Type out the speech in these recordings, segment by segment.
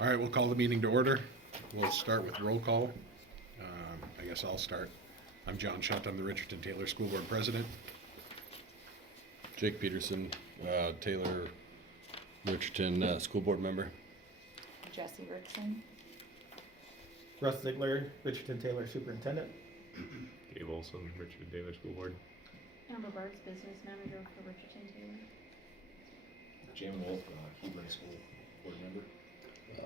All right, we'll call the meeting to order. We'll start with roll call. I guess I'll start. I'm John Shutt. I'm the Richardton-Taylor School Board President. Jake Peterson, Taylor, Richardson, School Board Member. Jesse Rickson. Russ Ziegler, Richardton-Taylor Superintendent. Dave Olson, Richardton-Taylor School Board. Amber Barks, Business Manager for Richardton-Taylor. Jim Wolf, Hebron School Board Member.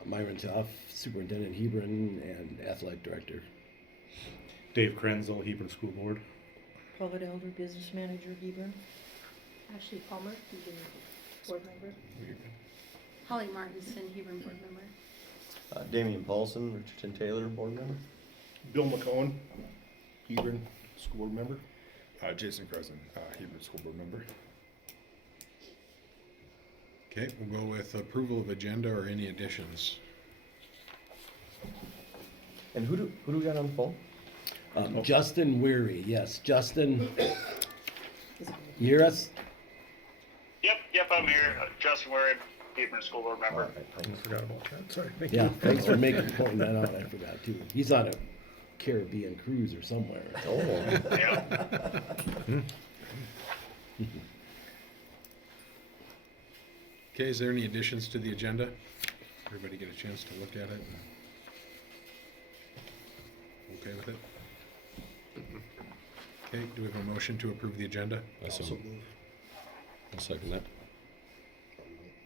Myron Toff, Superintendent Hebron and Athletic Director. Dave Krenzel, Hebron School Board. Paula Elder, Business Manager, Hebron. Ashley Palmer, Hebron Board Member. Holly Martinson, Hebron Board Member. Damian Paulson, Richardton-Taylor Board Member. Bill McCone, Hebron School Board Member. Jason Crescent, Hebron School Board Member. Okay, we'll go with approval of agenda or any additions. And who do we got on the phone? Justin Weary, yes, Justin, you hear us? Yep, I'm here. Justin Ware, Hebron School Board Member. I forgot about that, sorry. Thank Yeah, you. thanks for pointing that out, I forgot too. He's on a Caribbean cruise or somewhere. Oh. Yeah. Okay, is there any additions to the agenda? Everybody get a chance to look at it? Okay with it? Okay, do we have a motion to approve the agenda? I'll second that.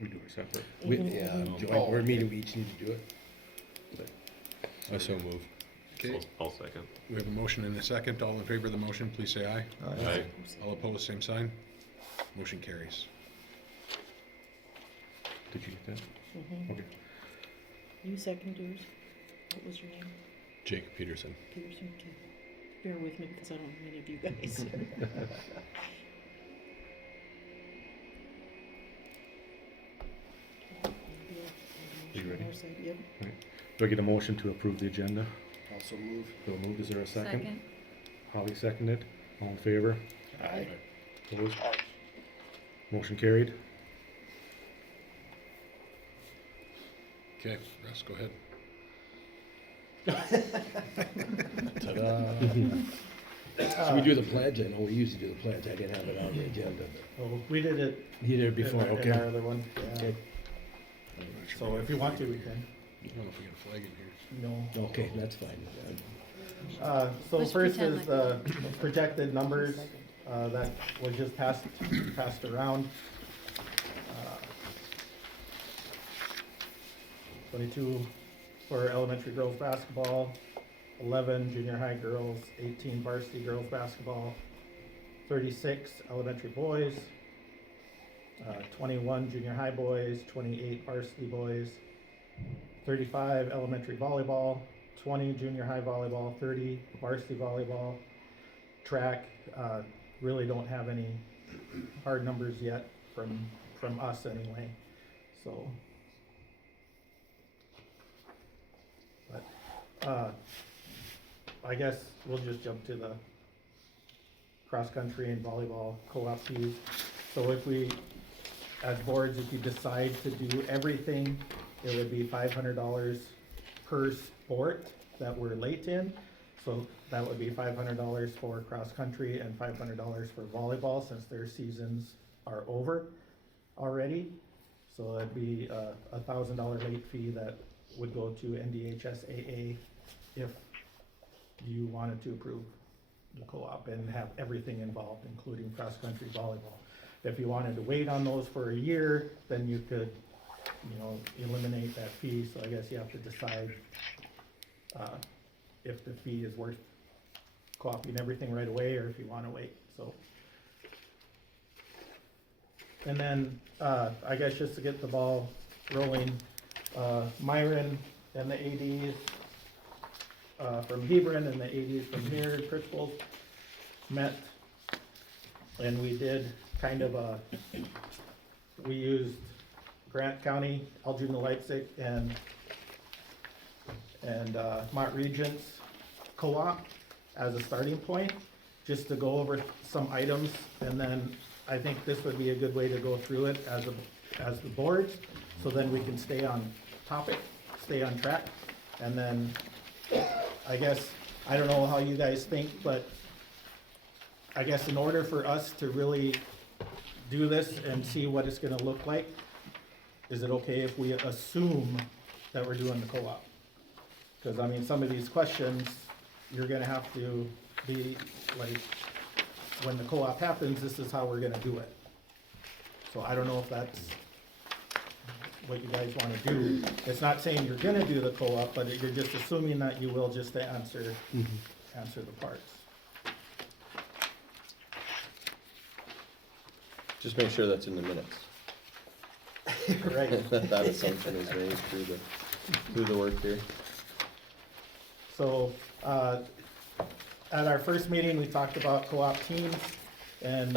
We do it separate. Joint board meeting, we each need to do it. I so move. Okay, I'll second. we have a motion and a second. All in favor of the motion, please say aye. Aye. All opposed, same sign. Motion carries. Did you get that? Mm-hmm. Okay. You second yours? What was your name? Jake Peterson. Peterson, okay. Bear with me because I don't know any of you guys. You ready? Our side, yep. Do I get a motion to approve the agenda? Also move. Bill moved, is there a second? Holly seconded, all in favor? Aye. Opposed? Motion carried. Okay, Russ, go ahead. Ta-da. Should we do the pledge? I know we usually do the pledge, I didn't have it on the agenda, but Oh, we did it you did it before, in okay. our other one. Yeah. Okay. So if you want to, we can. I don't know if we got a flag in here. No. Okay, that's fine. So Let's first pretend is like the projected numbers that was just passed around. 22 for elementary girls basketball, 11 junior high girls, 18 varsity girls basketball, 36 elementary boys, 21 junior high boys, 28 varsity boys, 35 elementary volleyball, 20 junior high volleyball, 30 varsity volleyball. Track, really don't have any hard numbers yet from us anyway, so. But, I guess we'll just jump to the cross-country and volleyball co-op fees. So if we, as boards, if you decide to do everything, it would be $500 per sport that we're late in. So that would be $500 for cross-country and $500 for volleyball, since their seasons are over already. So that'd be a $1,000 late fee that would go to NDHSAA if you wanted to approve the co-op and have everything involved, including cross-country volleyball. If you wanted to wait on those for a year, then you could, eliminate that fee. So I guess you have to decide if the fee is worth co-oping everything right away, or if you wanna wait, so. And then, I guess just to get the ball rolling, Myron and the ADs from Hebron and the ADs from here, principals, met, and we did kind of we used Grant County, Algena Leipzig, and Mont Regents co-op as a starting point, just to go over some items, and then I think this would be a good way to go through it as the boards, so then we can stay on topic. stay on track. And then, I guess, I don't know how you guys think, but I guess in order for us to really do this and see what it's gonna look like, is it okay if we assume that we're doing the co-op? Cause I mean, some of these questions, you're gonna have to be like, when the co-op happens, this is how we're gonna do it. So I don't know if that's what you guys wanna do. It's not saying you're gonna do the co-op, but you're just assuming that you will, just to answer the parts. Just make sure that's in the minutes. Right. That assumption is made through the work here. So, at our first meeting, we talked about co-op teams, and,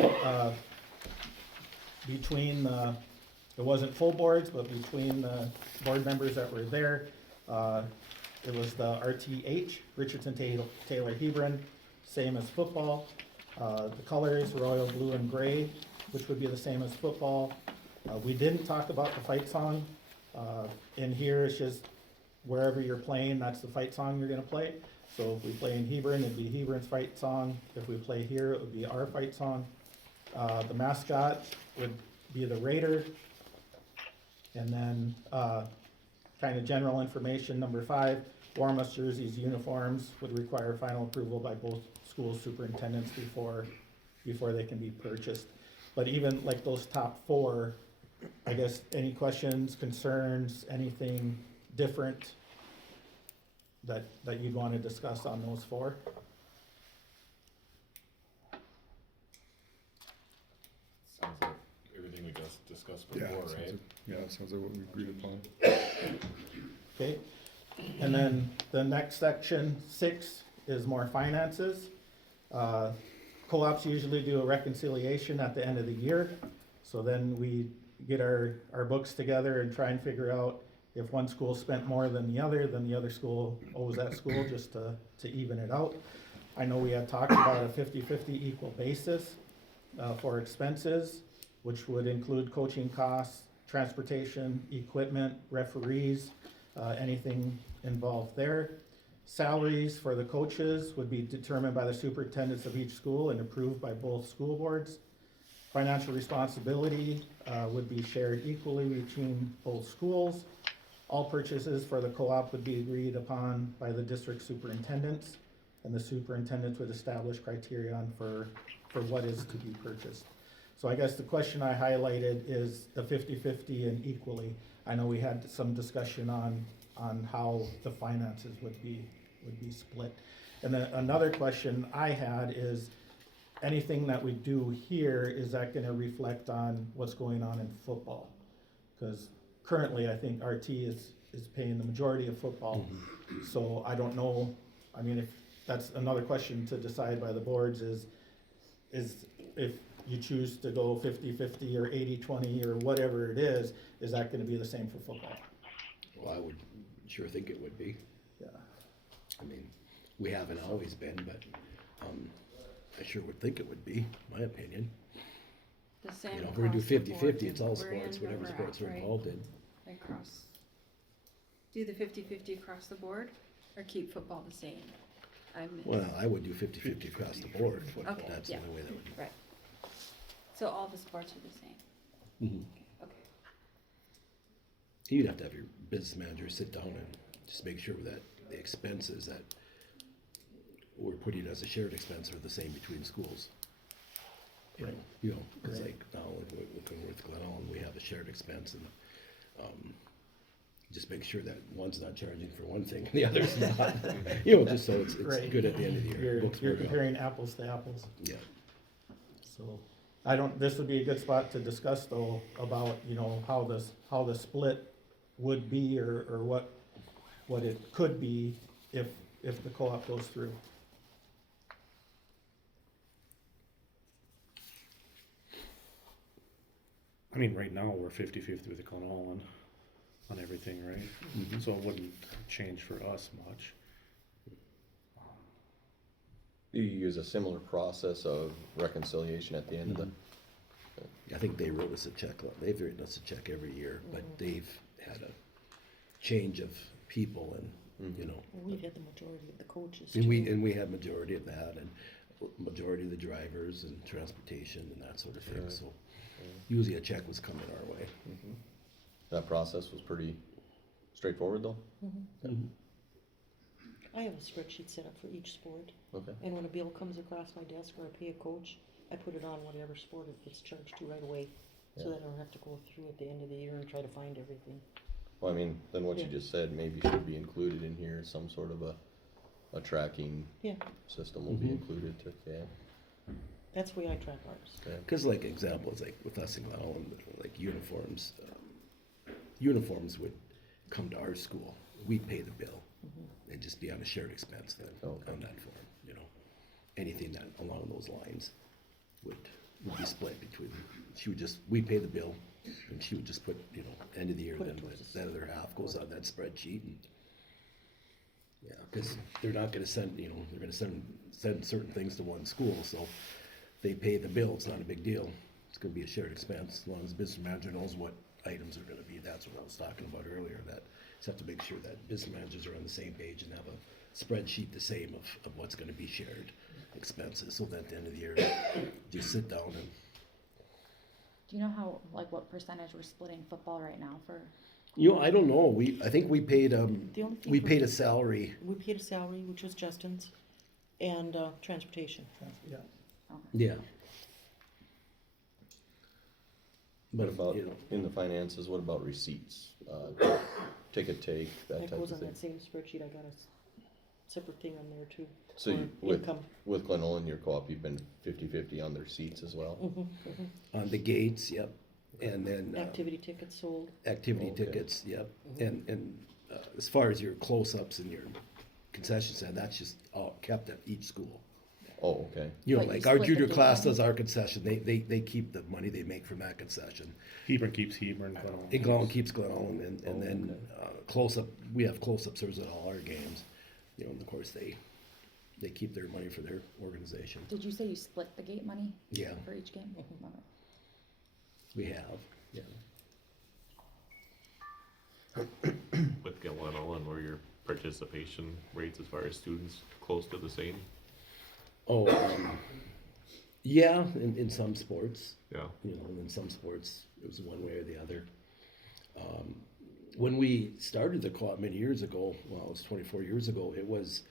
between, it wasn't full boards, but between the board members that were there, it was the RTH, Richardson-Taylor Hebron, same as football. The colors, royal blue and gray, which would be the same as football. We didn't talk about the fight song. In here, it's just wherever you're playing, that's the fight song you're gonna play. So if we play in Hebron, it'd be Hebron's fight song. If we play here, it would be our fight song. The mascot would be the Raider. And then, kind of general information, number 5, warm-up jerseys, uniforms would require final approval by both school superintendents before they can be purchased. But even like those top 4, I guess, any questions, concerns, anything different that you'd want to discuss on those 4? Sounds like everything we just discussed Yeah, before, sounds right? like- yeah, that sounds like what we agreed upon. Okay, and then the next section, 6, is more finances. Co-ops usually do a reconciliation at the end of the year, so then we get our books together and try and figure out if one school spent more than the other school owes that school, just to even it out. I know we had talked about a 50-50 equal basis for expenses, which would include coaching costs, transportation, equipment, referees, anything involved there. Salaries for the coaches would be determined by the superintendents of each school and approved by both school boards. Financial responsibility would be shared equally between both schools. All purchases for the co-op would be agreed upon by the district superintendents, and the superintendents would establish criterion for what is to be purchased. So I guess the question I highlighted is the 50-50 and equally. I know we had some discussion on how the finances would be split. And then another question I had is, anything that we do here, is that gonna reflect on what's going on in football? Because currently, I think RT is paying the majority of football. So I don't know, I mean, if that's another question to decide by the boards is if you choose to go 50-50 or 80-20 or whatever it is that gonna be the same for football? Well, I would sure think it would be. Yeah. I mean, we haven't always been, but, I sure would think it would be, my opinion. The same You know, if we're gonna do across the board 50-50, it's all we're in, sports, but whatever we're sports at, are right? involved in. Across. Do the 50-50 across the board, or keep football the same? Well, I would do 50-50 across the board, football, Okay, that's the yeah. only way that would. Right. So all the sports are the same? Mhm. Okay. You'd have to have your business manager sit down and just make sure that the expenses that we're putting as a shared expense are the same between schools. You know, cause like now with Glen Ellen, we have a shared expense and, just make sure that one's not charging for one thing and the other's not. You know, just so it's Right. good at the end of the year. Books You're work out. comparing apples to apples. Yeah. So, this would be a good spot to discuss though, about, you know, how the split would be or what it could be if the co-op goes through. I mean, right now, we're 50-50 with the Glen Ellen on everything, right? So it wouldn't change for us much. You use a similar process of reconciliation at the end of the. I think they wrote us a check, they've written us a check every year, but they've had a change of people and, you know. Well, we've had the majority of the coaches And too. we have majority of that and majority of the drivers and transportation and that sort of thing, Sure. so. Usually a check was coming our way. That process was pretty straightforward though? I have a spreadsheet set up for each sport, Okay. and when a bill comes across my desk or I pay a coach, I put it on whatever sport it gets charged to right away, so Yeah. that I don't have to go through at the end of the year and try to find everything. Well, I mean, then what you Yeah. just said maybe should be included in here, some sort of a tracking Yeah, system will be included to, yeah. that's the way I track ours. Okay. Cause like examples, like with us in Glen, like uniforms, uniforms would come to our school, we'd pay the bill. It'd just be on a shared expense then, Okay. on that form, you know. Anything that along those lines would be split between, we'd pay the bill, and she would just put, you know, end of the year, Put it then towards that other half goes on that spreadsheet and. Yeah, cause they're not gonna send, you know, they're gonna send certain things to one school, so they pay the bill, it's not a big deal. It's gonna be a shared expense, as long as the business manager knows what items are gonna be, that's what I was talking about earlier, that just have to make sure that business managers are on the same page and have a spreadsheet the same of what's gonna be shared expenses, so that at the end of the year, just sit down and, Do you know how, like, what percentage we're splitting football right now for? you know, I don't know, I think we paid, The only thing we for- paid a salary, We paid a salary, which was Justin's, and transportation. Yeah. yeah. What But, about, you know, in the finances, what about receipts? Ticket take, that That type goes of on thing? that same spreadsheet, I got a separate thing on there too. So for you, with, income. with Glen Olin, your co-op, you've been 50-50 on the receipts as well? on the gates, yep, and then. Activity tickets sold. Activity Okay. tickets, yep, and as far as your close-ups and your concession stand, that's just all kept at each school. Oh, okay. You know, But you like our split the junior class difference? does our concession, they keep the money they make from that concession. Hebron keeps Hebron. Glen Olin And Glen keeps Glen Olin, and Oh, then, close-up, we have close-up serves at all our games. You know, and of course, they keep their money for their organization. Did you say you split the gate money Yeah, for each game? Okay. we have, yeah. With Glen Olin, were your participation rates as far as students close to the same? Oh, yeah, in some sports. Yeah. You know, in some sports, it was one way or the other. When we started the co-op many years ago, well, it was 24 years ago, it was,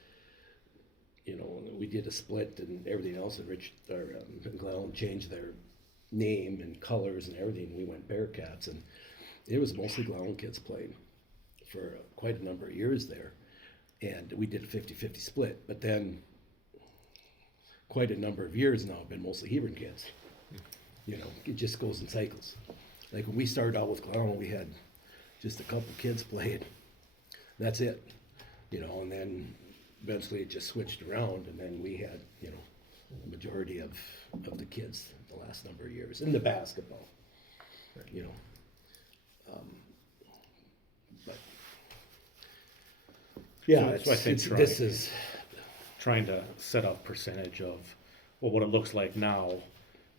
you know, we did a split and everything else, and Glen Olin changed their name and colors and everything, we went Bearcats, and it was mostly Glen Olin kids played for quite a number of years there, and we did a 50-50 split, but then quite a number of years now have been mostly Hebron kids. You know, it just goes in cycles. Like when we started out with Glen Olin, we had just a couple kids played. That's it. You know, and then eventually it just switched around, and then we had, you know, the majority of the kids the last number of years in the basketball. You know. But yeah, So I think this is trying to set a percentage of, well, what it looks like now,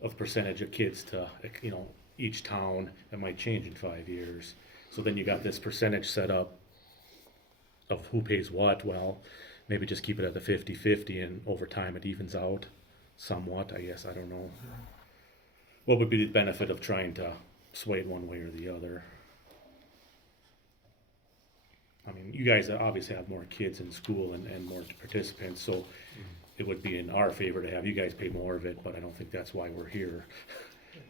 of percentage of kids to, you know, each town. It might change in 5 years. So then you got this percentage set up of who pays what. Well, maybe just keep it at the 50-50, and over time it evens out somewhat, I guess. I don't know. What would be the benefit of trying to sway it one way or the other? I mean, you guys obviously have more kids in school and more participants, so it would be in our favor to have you guys pay more of it, but I don't think that's why we're here,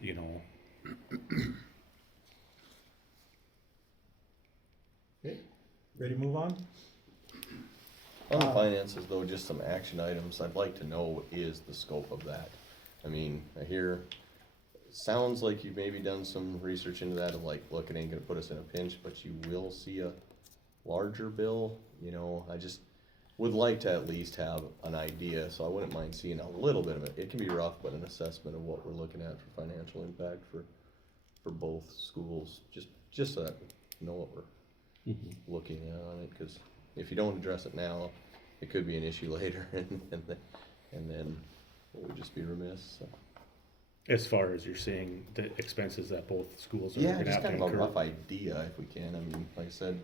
you know. Okay, ready to move on? On the finances though, just some action items, I'd like to know what is the scope of that. I mean, I hear, sounds like you've maybe done some research into that of like, look, it ain't gonna put us in a pinch, but you will see a larger bill, you know, I just would like to at least have an idea, so I wouldn't mind seeing a little bit of it. It can be rough, but an assessment of what we're looking at for financial impact for both schools, just so that we know what we're looking at on it, cause if you don't address it now, it could be an issue later, and then it would just be remiss, so. As far as you're seeing the expenses that both schools are Yeah, gonna just have to kind of a incur. rough idea if we can, I mean, like I said,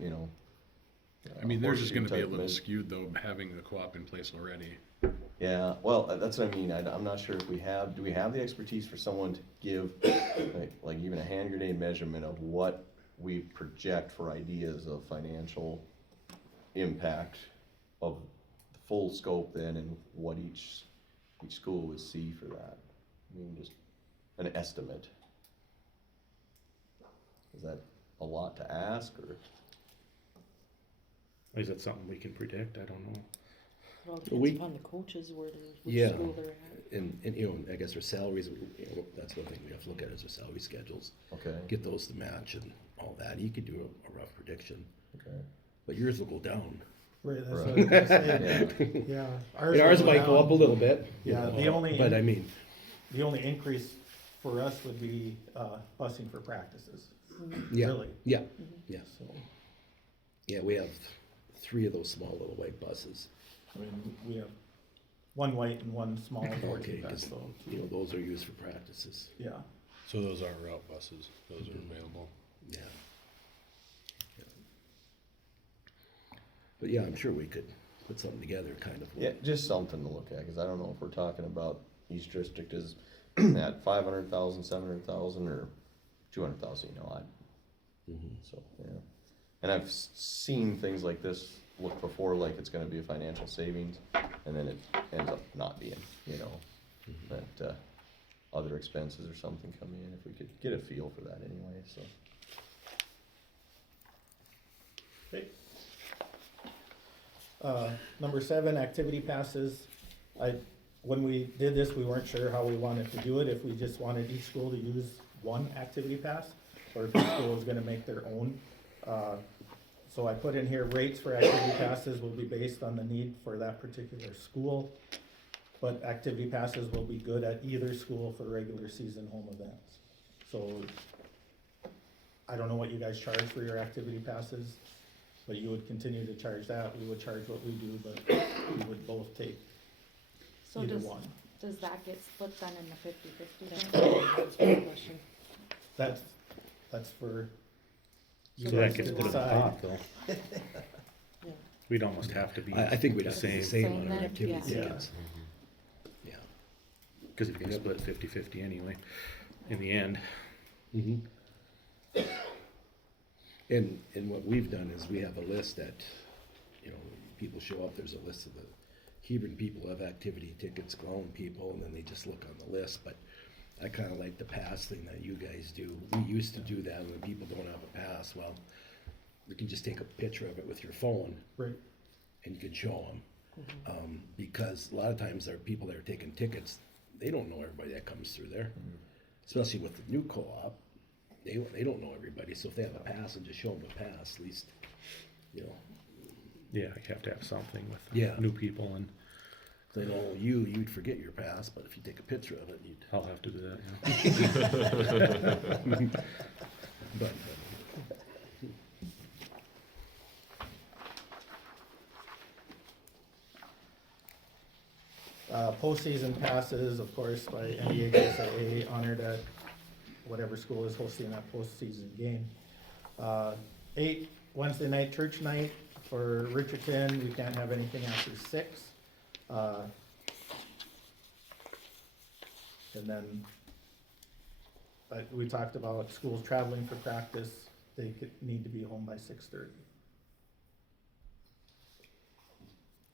you know, I mean, theirs is horseshoe gonna be a type little mid. skewed though, having the co-op in place already. Yeah, well, that's what I mean, I'm not sure if do we have the expertise for someone to give, like even a hand grenade measurement of what we project for ideas of financial impact of the full scope then, and what each school would see for that? I mean, just an estimate. Is that a lot to ask, or? Is that something we can predict? I don't know. It all We- depends upon the coaches, which Yeah. school they're at. And, you know, I guess their salaries, you know, that's one thing we have to look at is their salary schedules. Okay. Get those to match and all that. You could do a rough prediction, Okay. but yours will go down. Right, that's Right. what I was gonna say. Yeah. And ours will might go down. up a little bit. you Yeah, know, the only, But I mean, the only increase for us would be, busing for practices, yeah, really. yeah, yeah. So, Yeah, we have 3 of those small little white buses. I mean, we have one white and one small Okay, 14 'cause, so, you know, those are used for practices. yeah. So those are route buses, those are available. Yeah. Yeah. But yeah, I'm sure we could put something together, kind of. Yeah, just something to look at, cause I don't know if we're talking about each district is at 500,000, 700,000, or 200,000, you know, Mhm. so, yeah. And I've seen things like this look before like it's gonna be a financial savings, and then it ends up not being, you know, that, other expenses or something come in, if we could get a feel for that anyway, so. Okay. Number 7, activity passes. When we did this, we weren't sure how we wanted to do it, if we just wanted each school to use one activity pass, or if each school was gonna make their own. So I put in here, rates for activity passes will be based on the need for that particular school, but activity passes will be good at either school for regular season home events. So I don't know what you guys charge for your activity passes, but you would continue to charge that, we would charge what we do, but we would both take So either does, one. does that get split then in the 50/50 That's thing? that's my question. That's for you So that guys gets to put in the decide. pot though. Yeah. We'd almost have to be I think we'd the have to be the same, same on our then, activity yeah. tickets. Yeah. cause if you're gonna split 50/50 anyway, in the end. Mm-hmm. And what we've done is we have a list that, you know, people show up, there's a list of the Hebron people have activity tickets, Cologne people, and then they just look on the list, but I kinda like the pass thing that you guys do. We used to do that when people don't have a pass, well, you can just take a picture of it with your phone Right, and you can show them. Because a lot of times there are people that are taking tickets, they don't know everybody that comes through there. Especially with the new co-op, they don't know everybody, so if they have a pass and just show them a pass, at least, you know, Yeah, you have to have something with Yeah. new people, and they know you'd forget your pass, but if you take a picture of it, you'd. I'll have to do that, yeah. But, postseason passes, of course, by NDHSAA, honored at whatever school is hosting that postseason game. 8, Wednesday night church night for Richardson, we can't have anything after 6. And then, we talked about schools traveling for practice, they need to be home by 6:30.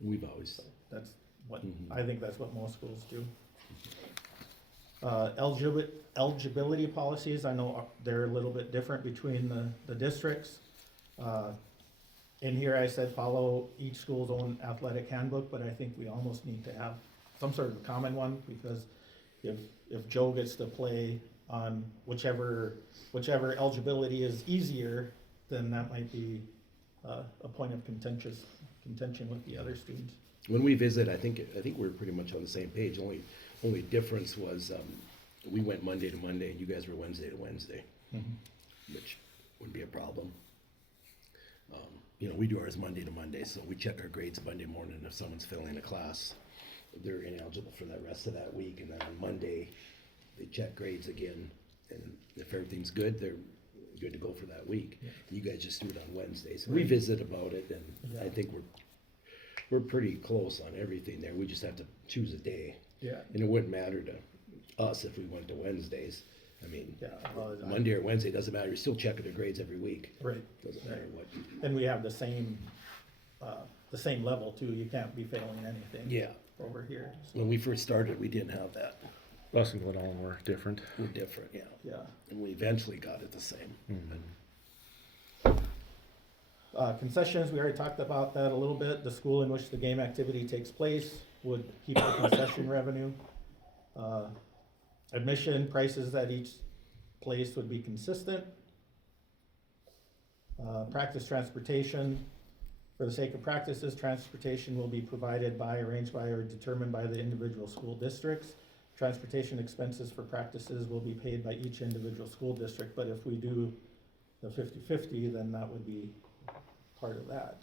we've always, That's what, Mhm. I think that's what most schools do. Eligibility policies, I know they're a little bit different between the districts. In here I said follow each school's own athletic handbook, but I think we almost need to have some sort of common one, because if Joe gets to play on whichever eligibility is easier, then that might be a point of contention with the other students. when we visit, I think we're pretty much on the same page, only difference was, we went Monday to Monday and you guys were Wednesday to Wednesday, which wouldn't be a problem. You know, we do ours Monday to Monday, so we check our grades Monday morning. If someone's failing a class, they're ineligible for that rest of that week, and then on Monday, they check grades again, and if everything's good, good to go for that week. You guys just do it on Wednesdays. We visit about it, and I think we're pretty close on everything there. We just have to choose a day. Yeah. And it wouldn't matter to us if we went to Wednesdays. I mean, Yeah, well, Monday or Wednesday, doesn't matter. You're still checking their grades every week. Right. Doesn't matter what. And we have the same level too. You can't be failing anything. Yeah. Over here. When we first started, we didn't have that. Us and Glen were different. We're different, yeah. Yeah. And we eventually got it the same. Concessions, we already talked about that a little bit. The school in which the game activity takes place would keep the concession revenue. Admission prices at each place would be consistent. Practice transportation, for the sake of practices, transportation will be provided by, arranged by, or determined by the individual school districts. Transportation expenses for practices will be paid by each individual school district, but if we do the 50-50, then that would be part of that.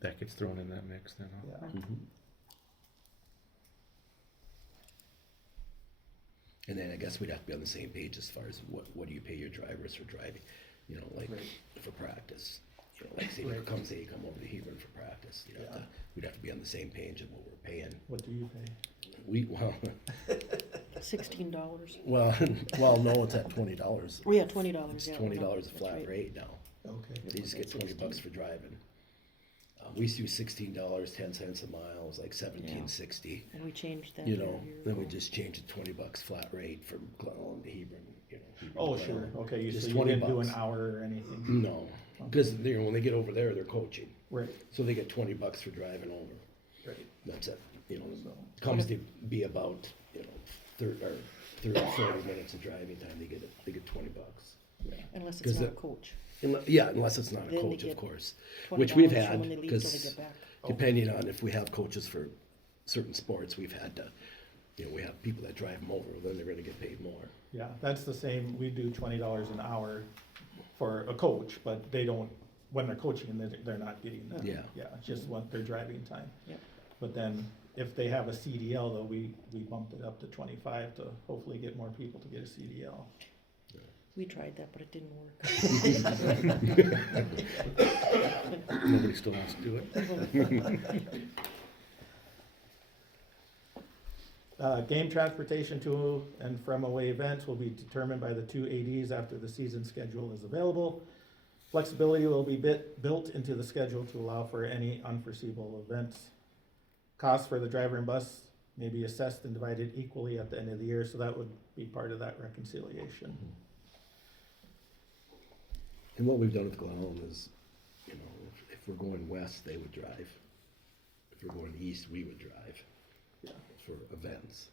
That gets thrown in that mix then. Huh? Yeah. And then I guess we'd have to be on the same page as far as what do you pay your drivers for driving, you know, like for practice. You know, like say you come over to Hebron for practice, you know, we'd have to be on the same page of what we're paying. What do you pay? $16. Well, no, it's at $20. Oh, yeah, $20. It's yeah, $20 a that's flat right. rate now. Okay. You just get $20 for driving. We used to do $16, 10 cents a mile. It was like $17.60. And we changed that. You a know, year then we ago. just changed it $20 flat rate from Glen to Hebron. You know, Hebron to Oh, Glen. sure. Okay, Just so you 20 didn't do an bucks. hour or anything? No, because you know, when they get over there, they're coaching, Right, so they get $20 for driving over. right. That's it. You know, So, comes to be about 30 or 40 minutes of driving time. They get $20. Unless 'Cause it's not a the- coach. Yeah, unless it's not a Then they coach, of get course, $20 which we've from had, when they leave till they because get back. depending on if we have coaches for certain sports, we've had to, you know, we have people that drive them over, then they're gonna get paid more. Yeah, that's the same, we do $20 an hour for a coach, but they don't, when they're coaching, they're not getting that. Yeah. Yeah, it's just what their driving time. Yep. But then, if they have a CDL though, we bumped it up to 25 to hopefully get more people to get a CDL. We tried that, but it didn't work. Nobody still wants to do it. Game transportation to and from away events will be determined by the two ADs after the season schedule is available. Flexibility will be built into the schedule to allow for any unforeseeable events. Costs for the driver and bus may be assessed and divided equally at the end of the year, so that would be part of that reconciliation. And what we've done with Glen is, you know, if we're going west, they would drive. If we're going east, we would drive. Yeah. For events.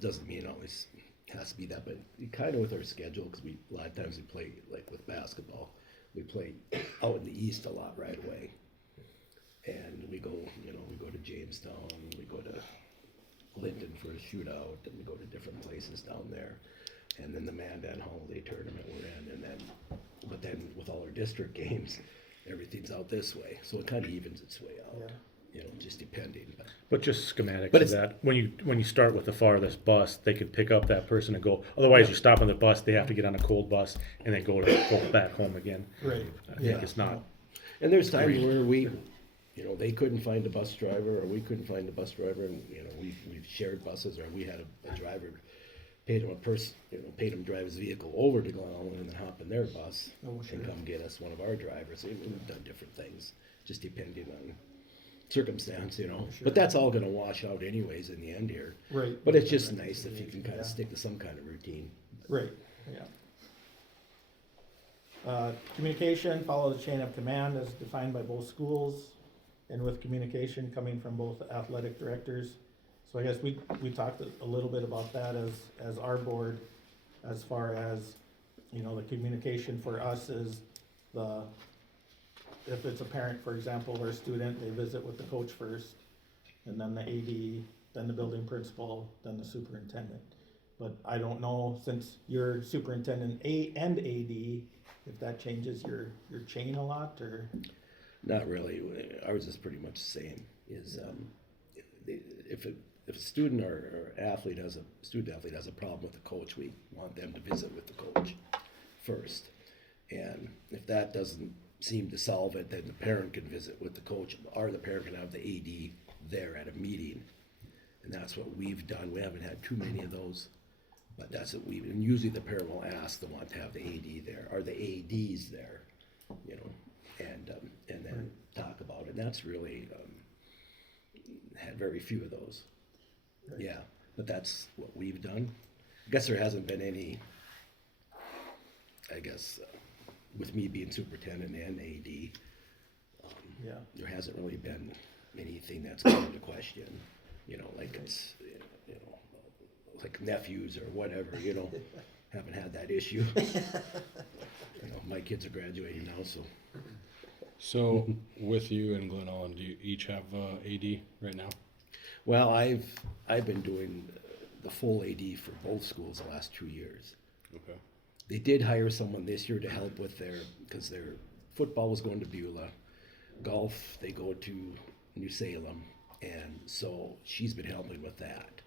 Doesn't mean it always has to be that, but kind of with our schedule, because a lot of times we play, like with basketball, we play out in the east a lot right away. And we go to Jamestown, we go to Linton for a shootout, and we go to different places down there. And then the Mandan Holiday Tournament we're in, but then with all our district games, everything's out this way, so it kind of evens its way out. Yeah. You know, just depending. But just schematics But of that. When you start with the farthest bus, they could pick up that person and go. Otherwise, you stop on the bus, they have to get on a cold bus and then go back home again. Right. I think it's not. And there's times where they couldn't find a bus driver, or we couldn't find a bus driver, and we've shared buses, or we had a driver, paid him paid him to drive his vehicle over to Glen Ellyn and then hop in their bus and come get us, one of our drivers. We've done different things, just depending on circumstance, you know. Sure. But that's all gonna wash out anyways in the end here. Right. But it's just nice if you can kind of stick to some kind of routine. Right, yeah. Communication, follow the chain of command as defined by both schools, and with communication coming from both athletic directors. So I guess we talked a little bit about that as our board, as far as, the communication for us is if it's a parent, for example, or a student, they visit with the coach first, and then the AD, then the building principal, then the superintendent. But I don't know, since you're superintendent and AD, if that changes your chain a lot, or? Not really. Ours is pretty much the same. If a student or athlete has a problem with the coach, we want them to visit with the coach first. And if that doesn't seem to solve it, then the parent can visit with the coach, or the parent can have the AD there at a meeting. And that's what we've done. We haven't had too many of those, but that's what and usually the parent will ask, they want to have the AD there, or the ADs there, you know, and then talk about it. And that's really, had very few of those. Yeah, but that's what we've done. I guess there hasn't been any, with me being superintendent and AD, Yeah. there hasn't really been anything that's come into question, you know, like it's, you know, like nephews or whatever, you know, haven't had that issue. You know, my kids are graduating now, so. So with you and Glen Ellen, do you each have AD right now? Well, I've been doing the full AD for both schools the last 2 years. Okay. They did hire someone this year to help with because their football was going to Beulah, golf they go to New Salem, and so she's been helping with that.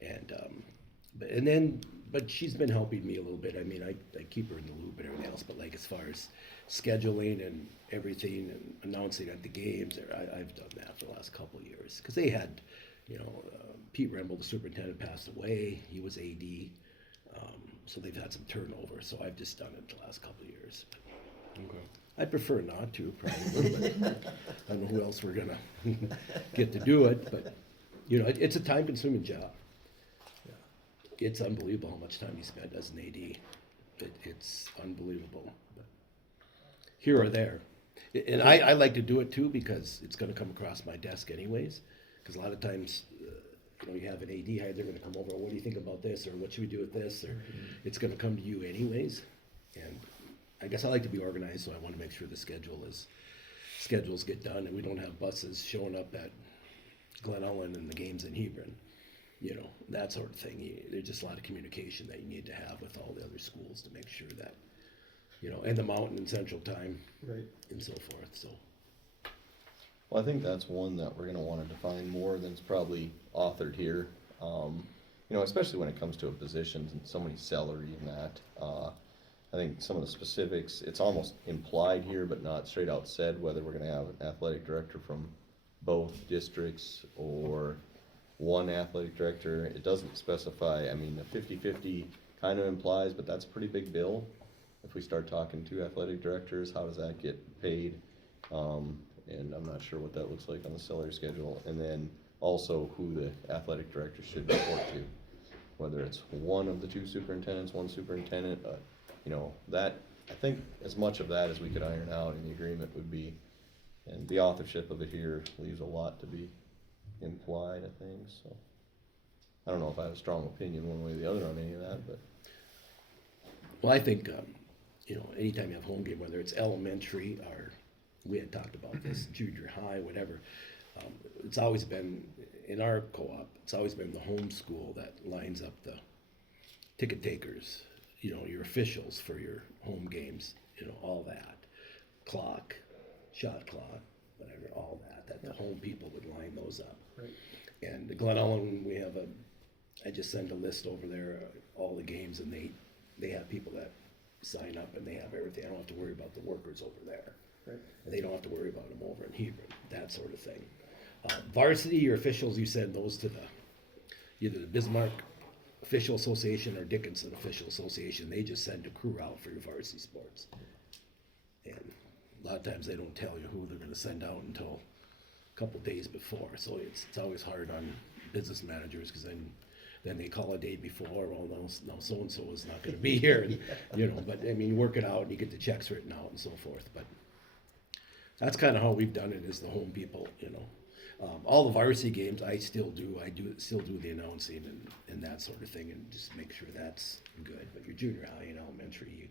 And but she's been helping me a little bit. I mean, I keep her in the loop and everything else, but like as far as scheduling and everything and announcing at the games, I've done that for the last couple of years. Because they had, you know, Pete Remble, the superintendent, passed away. He was AD. So they've had some turnover. So I've just done it the last couple of years. Okay. I'd prefer not to, probably a little bit. I don't know who else we're gonna get to do it, but, you know, it's a time-consuming job. It's unbelievable how much time you spend as an AD. It's unbelievable. But here or there. And I like to do it too because it's gonna come across my desk anyways. Because a lot of times, you know, you have an AD hired, they're gonna come over, what do you think about this? Or what should we do with this? Or it's gonna come to you anyways. And I guess I like to be organized, so I wanna make sure the schedules get done and we don't have buses showing up at Glen Ellen and the games in Hebron. You know, that sort of thing. There's just a lot of communication that you need to have with all the other schools to make sure that, you know, and the Mountain and Central Time. Right. And so forth, so. Well, I think that's one that we're gonna wanna define more than's probably authored here. You know, especially when it comes to a position and somebody's salary and that. I think some of the specifics, it's almost implied here, but not straight out said, whether we're gonna have an athletic director from both districts or one athletic director. It doesn't specify. I mean, the 50-50 kind of implies, but that's a pretty big bill. If we start talking to athletic directors, how does that get paid? And I'm not sure what that looks like on the salary schedule. And then also who the athletic director should report to, whether it's one of the two superintendents, one superintendent, you know, that, I think as much of that as we could iron out in the agreement would be, and the authorship of it here leaves a lot to be implied, I think, so. I don't know if I have a strong opinion one way or the other on any of that, but. Well, I think, you know, anytime you have home game, whether it's elementary or, we had talked about this, junior high, whatever, it's always been, in our co-op, it's always been the home school that lines up the ticket takers, you know, your officials for your home games, you know, all that. Clock, shot clock, whatever, all that the home people would line those up. Right. And the Glen Ellen, we have I just send a list over there, all the games, and they have people that sign up and they have everything. I don't have to worry about the workers over there. Right. And they don't have to worry about them over in Hebron, that sort of thing. Varsity, your officials, you send those to either the Bismarck Official Association or Dickinson Official Association. They just send a crew out for your varsity sports. And a lot of times they don't tell you who they're gonna send out until a couple days before. So it's always hard on business managers, because then they call a day before, well, no, so-and-so is not gonna be here, and, you know, but, I mean, you work it out and you get the checks written out and so forth, but that's kinda how we've done it, is the home people, you know. All the varsity games, I still do the announcing and that sort of thing, and just make sure that's good. But your junior high and elementary,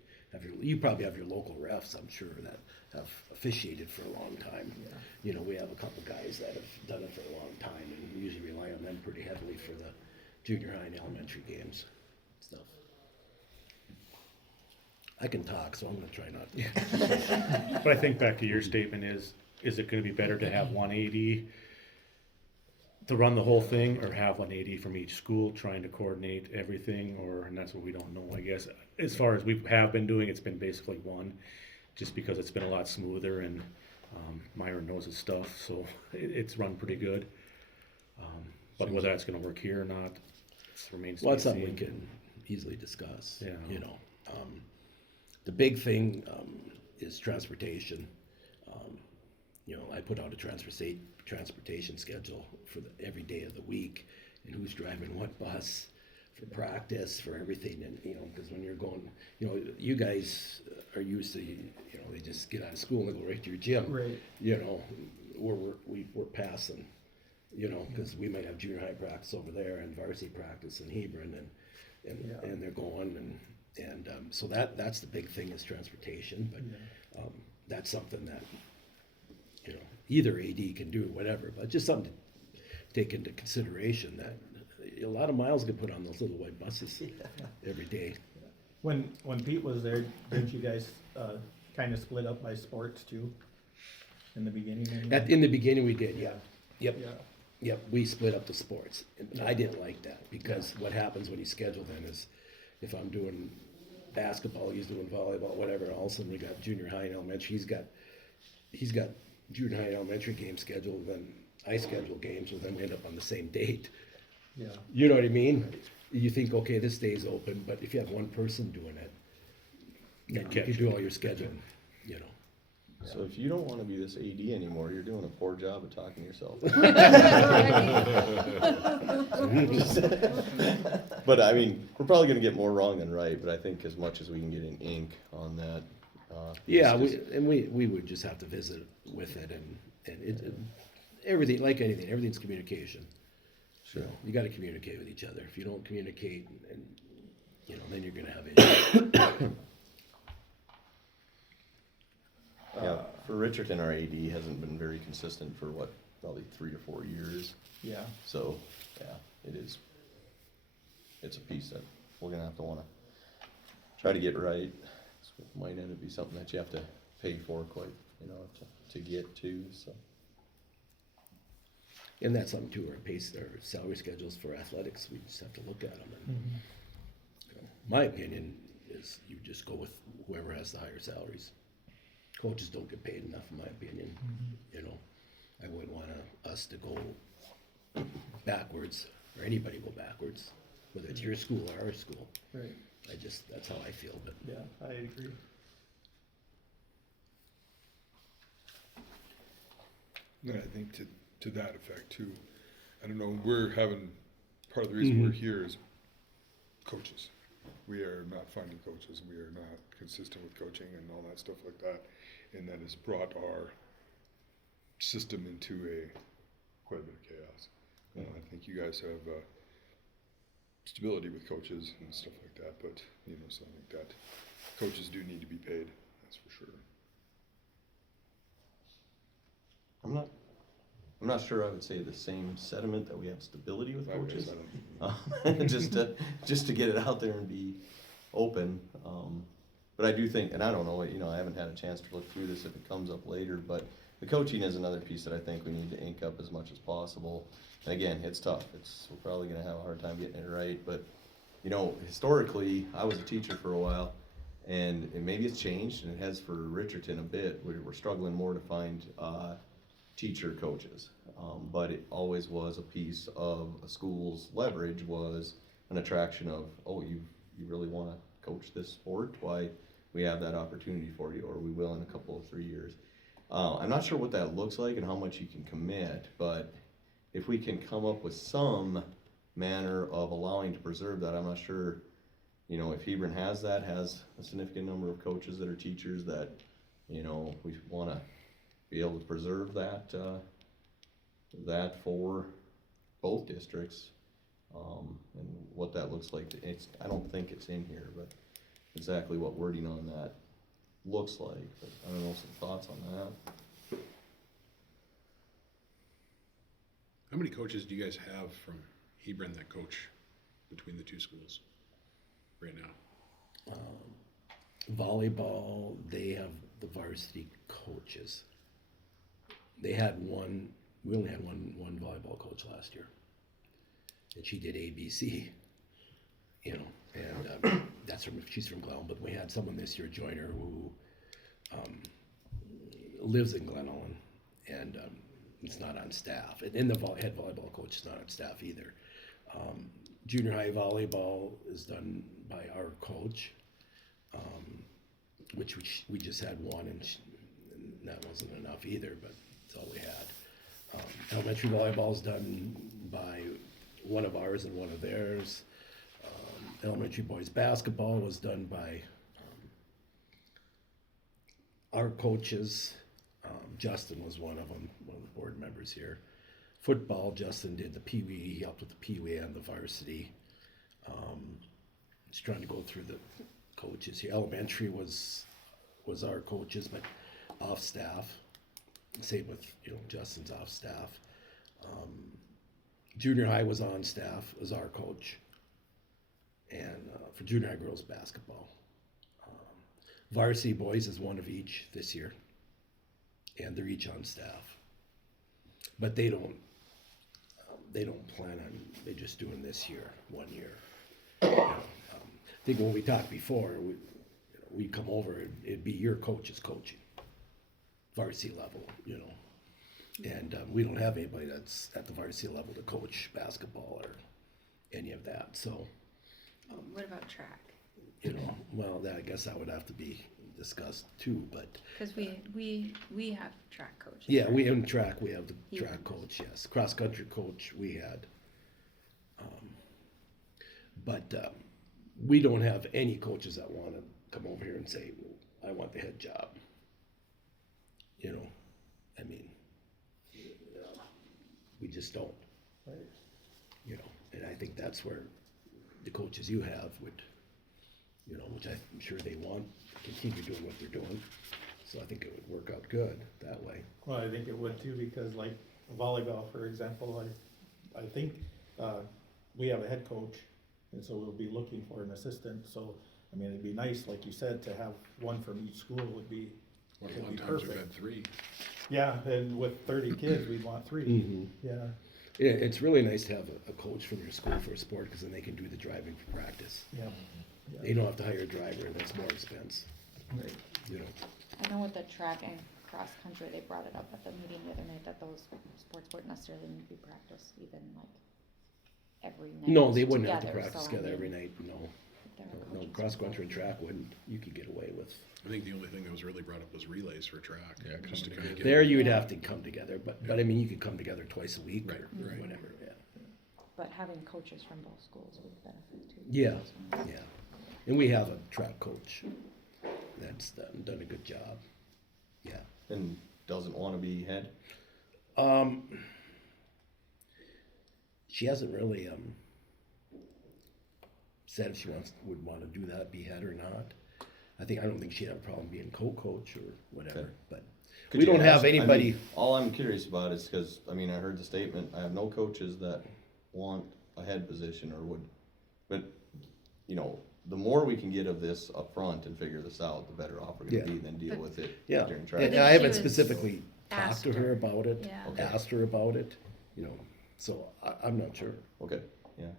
you probably have your local refs, I'm sure, that have officiated for a long time. Yeah. You know, we have a couple guys that have done it for a long time, and we usually rely on them pretty heavily for the junior high and elementary games stuff. I can talk, so I'm gonna try not to. But I think back to your statement is it gonna be better to have one AD to run the whole thing, or have an AD from each school trying to coordinate everything, or, and that's what we don't know, I guess. As far as we have been doing, it's been basically one, just because it's been a lot smoother, and Myron knows his stuff, so it's run pretty good. But whether that's gonna work here or not, remains to Well, be that's something we seen. can easily discuss, Yeah. you know. The big thing is transportation. You know, I put out a transportation schedule for every day of the week, and who's driving what bus for practice, for everything, and, you know, because when you're going, you know, you guys are used to, you know, they just get out of school and they go right to your gym. Right. You know, we're passing, you know, because we might have junior high practice over there and varsity practice in Hebron, and they're going, and so that's the big thing is transportation, but that's something that, you know, either AD can do, whatever, but just something to take into consideration, that a lot of miles get put on those little white buses every day. When Pete was there, didn't you guys kind of split up by sports too? In the beginning? Anyway? In the beginning, we did, yeah. Yep. Yeah. Yep, we split up the sports, and I didn't like that, because what happens when you schedule them is, if I'm doing basketball, he's doing volleyball, whatever, all of a sudden we got junior high and elementary, he's got junior high and elementary games scheduled, then I schedule games, and then we end up on the same date. Yeah. You know what I mean? You think, okay, this day's open, but if you have one person doing it, then you can do all your scheduling, you know. So if you don't wanna be this AD anymore, you're doing a poor job of talking yourself. But I mean, we're probably gonna get more wrong than right, but I think as much as we can get in ink on that. Yeah, it's just- we would just have to visit with it, and everything, like anything, everything's communication. Sure. You gotta communicate with each other. If you don't communicate, and, you know, then you're gonna have issues. Yeah, for Richardson, our AD hasn't been very consistent for what, probably 3 or 4 years. Yeah. So, yeah, it is. It's a piece that we're gonna have to wanna try to get right. So it might end up be something that you have to pay for quite, you know, to get to, so. And that's something too, our salary schedules for athletics, we just have to look at them. And, you know, my opinion is you just go with whoever has the higher salaries. Coaches don't get paid enough, in my opinion. You know, I wouldn't want us to go backwards, or anybody go backwards, whether it's your school or our school. Right. That's how I feel, but. Yeah, I agree. And I think to that effect too, I don't know, part of the reason we're here is coaches. We are not finding coaches, we are not consistent with coaching and all that stuff like that, and that has brought our system into quite a bit of chaos. I think you guys have stability with coaches and stuff like that, but, you know, so I think that coaches do need to be paid, that's for sure. I'm not sure I would say the same sentiment that we have stability with I coaches. don't. Just to get it out there and be open. But I do think, and I don't know, you know, I haven't had a chance to look through this if it comes up later, but the coaching is another piece that I think we need to ink up as much as possible. And again, it's tough. We're probably gonna have a hard time getting it right, but, you know, historically, I was a teacher for a while, and maybe it's changed, and it has for Richardson a bit. We're struggling more to find teacher coaches, but it always was a piece of a school's leverage, was an attraction of, oh, you really want to coach this sport? Why, we have that opportunity for you, or we will in a couple of 3 years. I'm not sure what that looks like and how much you can commit, but if we can come up with some manner of allowing to preserve that, I'm not sure, you know, if Hebron has a significant number of coaches that are teachers that, you know, we want to be able to preserve that for both districts, and what that looks like. I don't think it's in here, but exactly what wording on that looks like. But I don't know, some thoughts on that. How many coaches do you guys have from Hebron that coach between the two schools right now? Volleyball, they have the varsity coaches. They had one we only had one volleyball coach last year. And she did ABC, you know, and she's from Glen, but we had someone this year join her who lives in Glen Ellen, and it's not on staff. And the head volleyball coach is not on staff either. Junior high volleyball is done by our coach, which we just had one, and that wasn't enough either, but that's all we had. Elementary volleyball is done by one of ours and one of theirs. Elementary boys basketball was done by our coaches. Justin was one of them, one of the board members here. Football, Justin did the Pee-wee, he helped with the Pee-wee and the varsity. Just trying to go through the coaches here. Elementary was our coaches, but off staff. Same with, Justin's off staff. Junior high was on staff, was our coach. And for junior high girls basketball. Varsity boys is one of each this year. And they're each on staff. But they don't plan on, they're just doing this year, 1 year. I think when we talked before, we'd come over, it'd be your coach's coaching, varsity level, And we don't have anybody that's at the varsity level to coach basketball or any of that, so. What about track? Well, I guess that would have to be discussed too, but. Because we have track coaches. Yeah, right? we have track, we have the You track coach, yes, cross-country coach we had. But we don't have any coaches that want to come over here and say, I want the head job. We just don't. Right. And I think that's where the coaches you have would, which I'm sure they want, continue doing what they're doing. So I think it would work out good that way. Well, I think it would too, because like volleyball, for example, I think we have a head coach, and so we'll be looking for an assistant. So, it'd be nice, like you said, to have one from each school would be, One would be times we've perfect. had 3. Yeah, and with 30 kids, we'd want 3. Mm-hmm. Yeah. Yeah, it's really nice to have a coach from your school for a sport, because then they can do the driving for practice. Yeah. They don't have to hire a driver, and that's more expense. Right. I know with the track and cross country, they brought it up at the meeting the other night that those sports wouldn't necessarily need to be practiced even like every night. No, they wouldn't have to together, practice so, together I every mean, night, no. there are No, coaches cross-country and involved. track wouldn't, you could get away with. I think the only thing that was really brought up was relays for track. Yeah, just to coming kind of get. There you would Yeah. have to come together, but you could come together twice a week or Right. whatever, yeah. But having coaches from both schools would benefit too. Yeah, yeah. And we have a track coach that's done a good job, yeah. And doesn't wanna be head? She hasn't really, said if she would wanna do that, be head or not. I don't think she'd have a problem being co-coach or whatever, Okay. but Could we you don't have ask- I mean, anybody. all I'm curious about is, cause, I heard the statement, I have no coaches that want a head position or would, but, the more we can get of this up front and figure this out, the better off we're Yeah. gonna be than deal But- with it Yeah, during track. and if I she haven't was specifically talked asked to her her- about it, Yeah. Okay. asked her about it, so I'm not sure. Okay, yeah.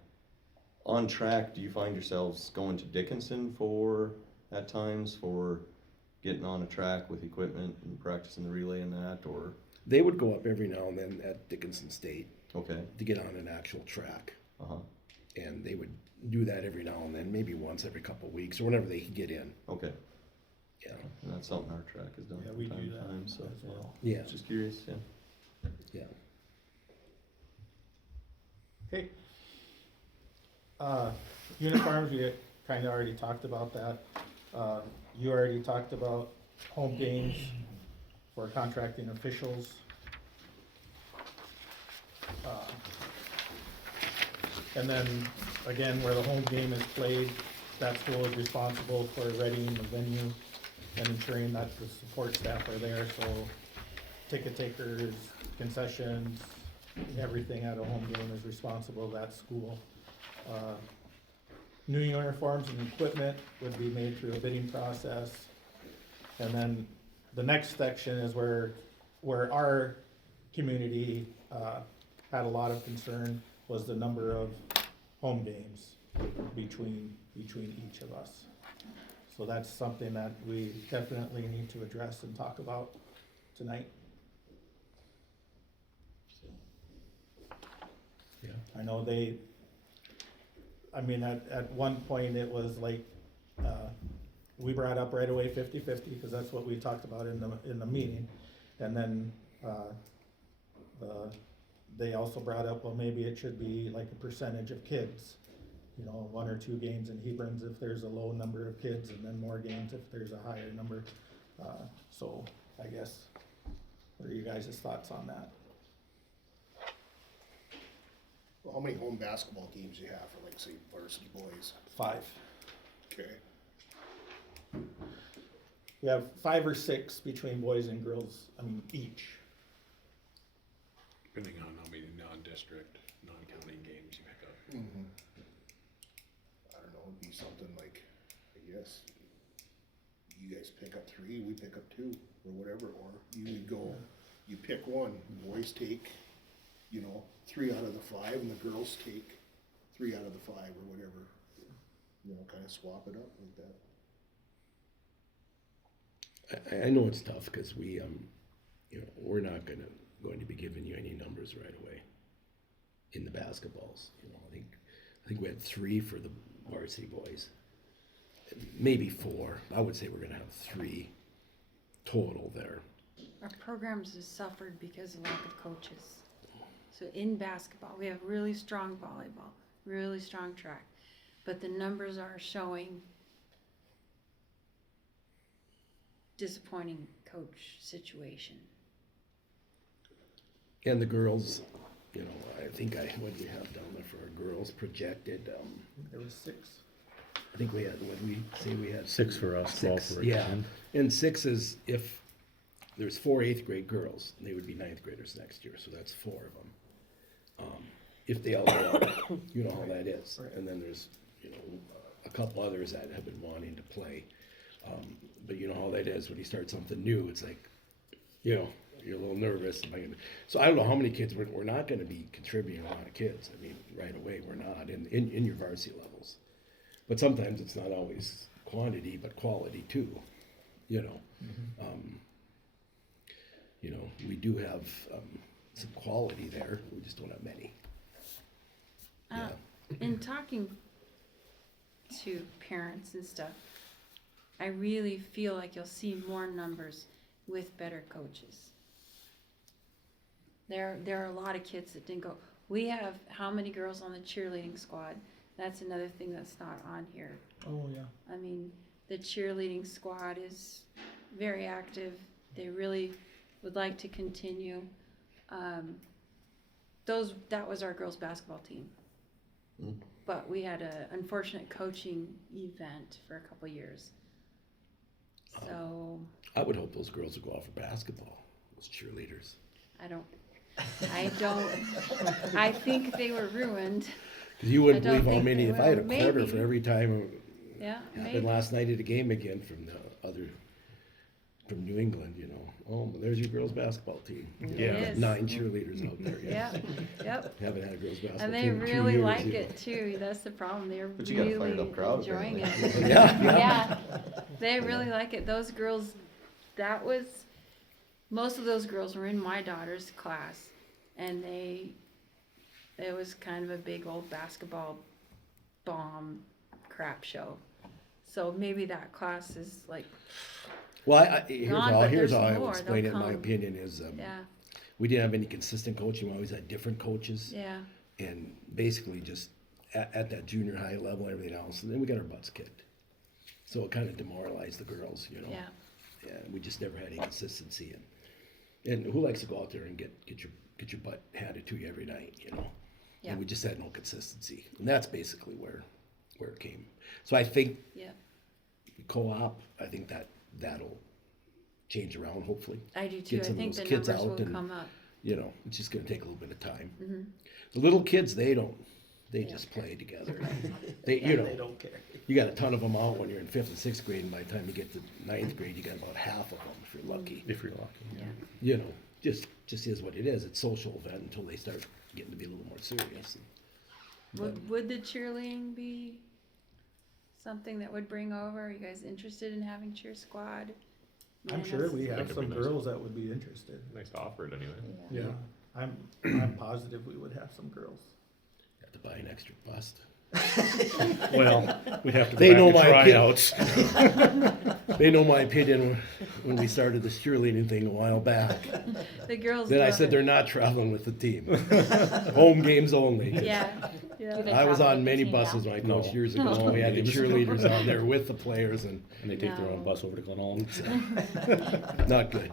On track, do you find yourselves going to Dickinson at times for getting on a track with equipment and practicing the relay and that, or? They would go up every now and then at Dickinson State Okay, to get on an actual track, uh-huh, and they would do that every now and then, maybe once every couple of weeks or whenever they could get in, okay. yeah, And that's something our track has done Yeah, from we time do to that time, so. as well. yeah, Just curious, yeah. yeah. Okay. Uniforms, we kinda already talked about that. You already talked about home games for contracting officials. And then, again, where the home game is played, that school is responsible for readying the venue and ensuring that the support staff are there, so ticket takers, concessions, everything at a home game is responsible of that school. New uniforms and equipment would be made through a bidding process. And then the next section is where our community, had a lot of concern was the number of home games between each of us. So that's something that we definitely need to address and talk about tonight. Yeah. I know at one point it was like, we brought up right away 50-50, cause that's what we talked about in the meeting. And then, they also brought up, well, maybe it should be like a percentage of kids. You know, 1 or 2 games in Hebrons if there's a low number of kids, and then more games if there's a higher number. So I guess, what are you guys' thoughts on that? Well, how many home basketball games do you have for, like, say, varsity boys? 5. Okay. We have 5 or 6 between boys and girls, each. Depending on how many non-district, non-counting games you pick up. Mm-hmm. I don't know, it'd be something like, I guess, you guys pick up 3, we pick up 2, or whatever, or you would go, you pick one, boys take, 3 out of the 5, and the girls take 3 out of the 5, or whatever. Kind of swap it up like that. I know it's tough because we, we're not going to be giving you any numbers right away in the basketballs. I think we had 3 for the varsity boys, maybe 4. I would say we're going to have 3 total there. Our programs have suffered because of lack of coaches. So in basketball, we have really strong volleyball, really strong track, but the numbers are showing disappointing coach situation. And the girls, I think what do we have down there for our girls projected? There was 6. I think we had, we had 6 for us, 12 6, for yeah. Richardson. And 6 is if there's 4 8th grade girls, they would be 9th graders next year, so that's 4 of them. If they all go, you know how that is. And then there's, a couple others that have been wanting to play. But you know how that is when you start something new, it's like, you're a little nervous. So I don't know how many kids, we're not gonna be contributing a lot of kids. Right away, we're not in your varsity levels. But sometimes it's not always quantity, but quality too, we do have some quality there, we just don't have many. In talking to parents and stuff, I really feel like you'll see more numbers with better coaches. There are a lot of kids that didn't go. We have how many girls on the cheerleading squad? That's another thing that's not on here. Oh, yeah. The cheerleading squad is very active. They really would like to continue. That was our girls basketball team. But we had an unfortunate coaching event for a couple years. So I would hope those girls would go out for basketball, those cheerleaders. I don't, I think they were ruined. Cause you wouldn't I don't believe how think many, they if I had a will. quarter Maybe. for every time Yeah, happened maybe. last night at a game again from the other, from New England, oh, there's your girls basketball team. It is. 9 cheerleaders out there, Yeah, yep. Haven't had a girls basketball And team they in 2 really years, like it too. That's the problem. They're But you gotta really find a crowd, enjoying it. apparently. Yeah, they really like it. Those girls, most of those girls were in my daughter's class, and it was kind of a big old basketball bomb crap show. So maybe that class is like, Well, Gone, here's but how I there's would more. explain it, They'll in my come. opinion, is, yeah, we didn't have any consistent coaching, we always had different coaches. yeah, And basically just at that junior high level, and everything else, and then we got our butts kicked. So it kind of demoralized the girls, yeah. And we just never had any consistency. And who likes to go out there and get your butt handed to you every night, Yeah. And we just had no consistency. And that's basically where it came. So I think Yeah. CoOp, I think that'll change around, hopefully. I do too. Get I some of think those the kids numbers out will and, come up. It's just gonna take a little bit of time. Mm-hmm. The little kids, they just play together. They don't care. you got a ton of them out when you're in 5th and 6th grade, and by the time you get to 9th grade, you got about half of them if you're lucky. If you're lucky. Yeah. just is what it is. It's social event until they start getting to be a little more serious. Would the cheerleading be something that would bring over? Are you guys interested in having cheer squad? I'm Man, sure that's- we That have could some be nice. girls that would be interested. Nice to offer it anyway. Yeah, I'm positive we would have some girls. Have to buy an extra bust. Well, we'd have to They go know back to my opinion. tryouts. They know my opinion when we started this cheerleading thing a while back. The girls Then I love said it. they're not traveling with the team. Home games only. Yeah, yeah. Do they I was travel on with the many team buses now? when I coached No. years ago. We had the cheerleaders on there with the players, and And they take their No. own bus over to Glenolm. not good.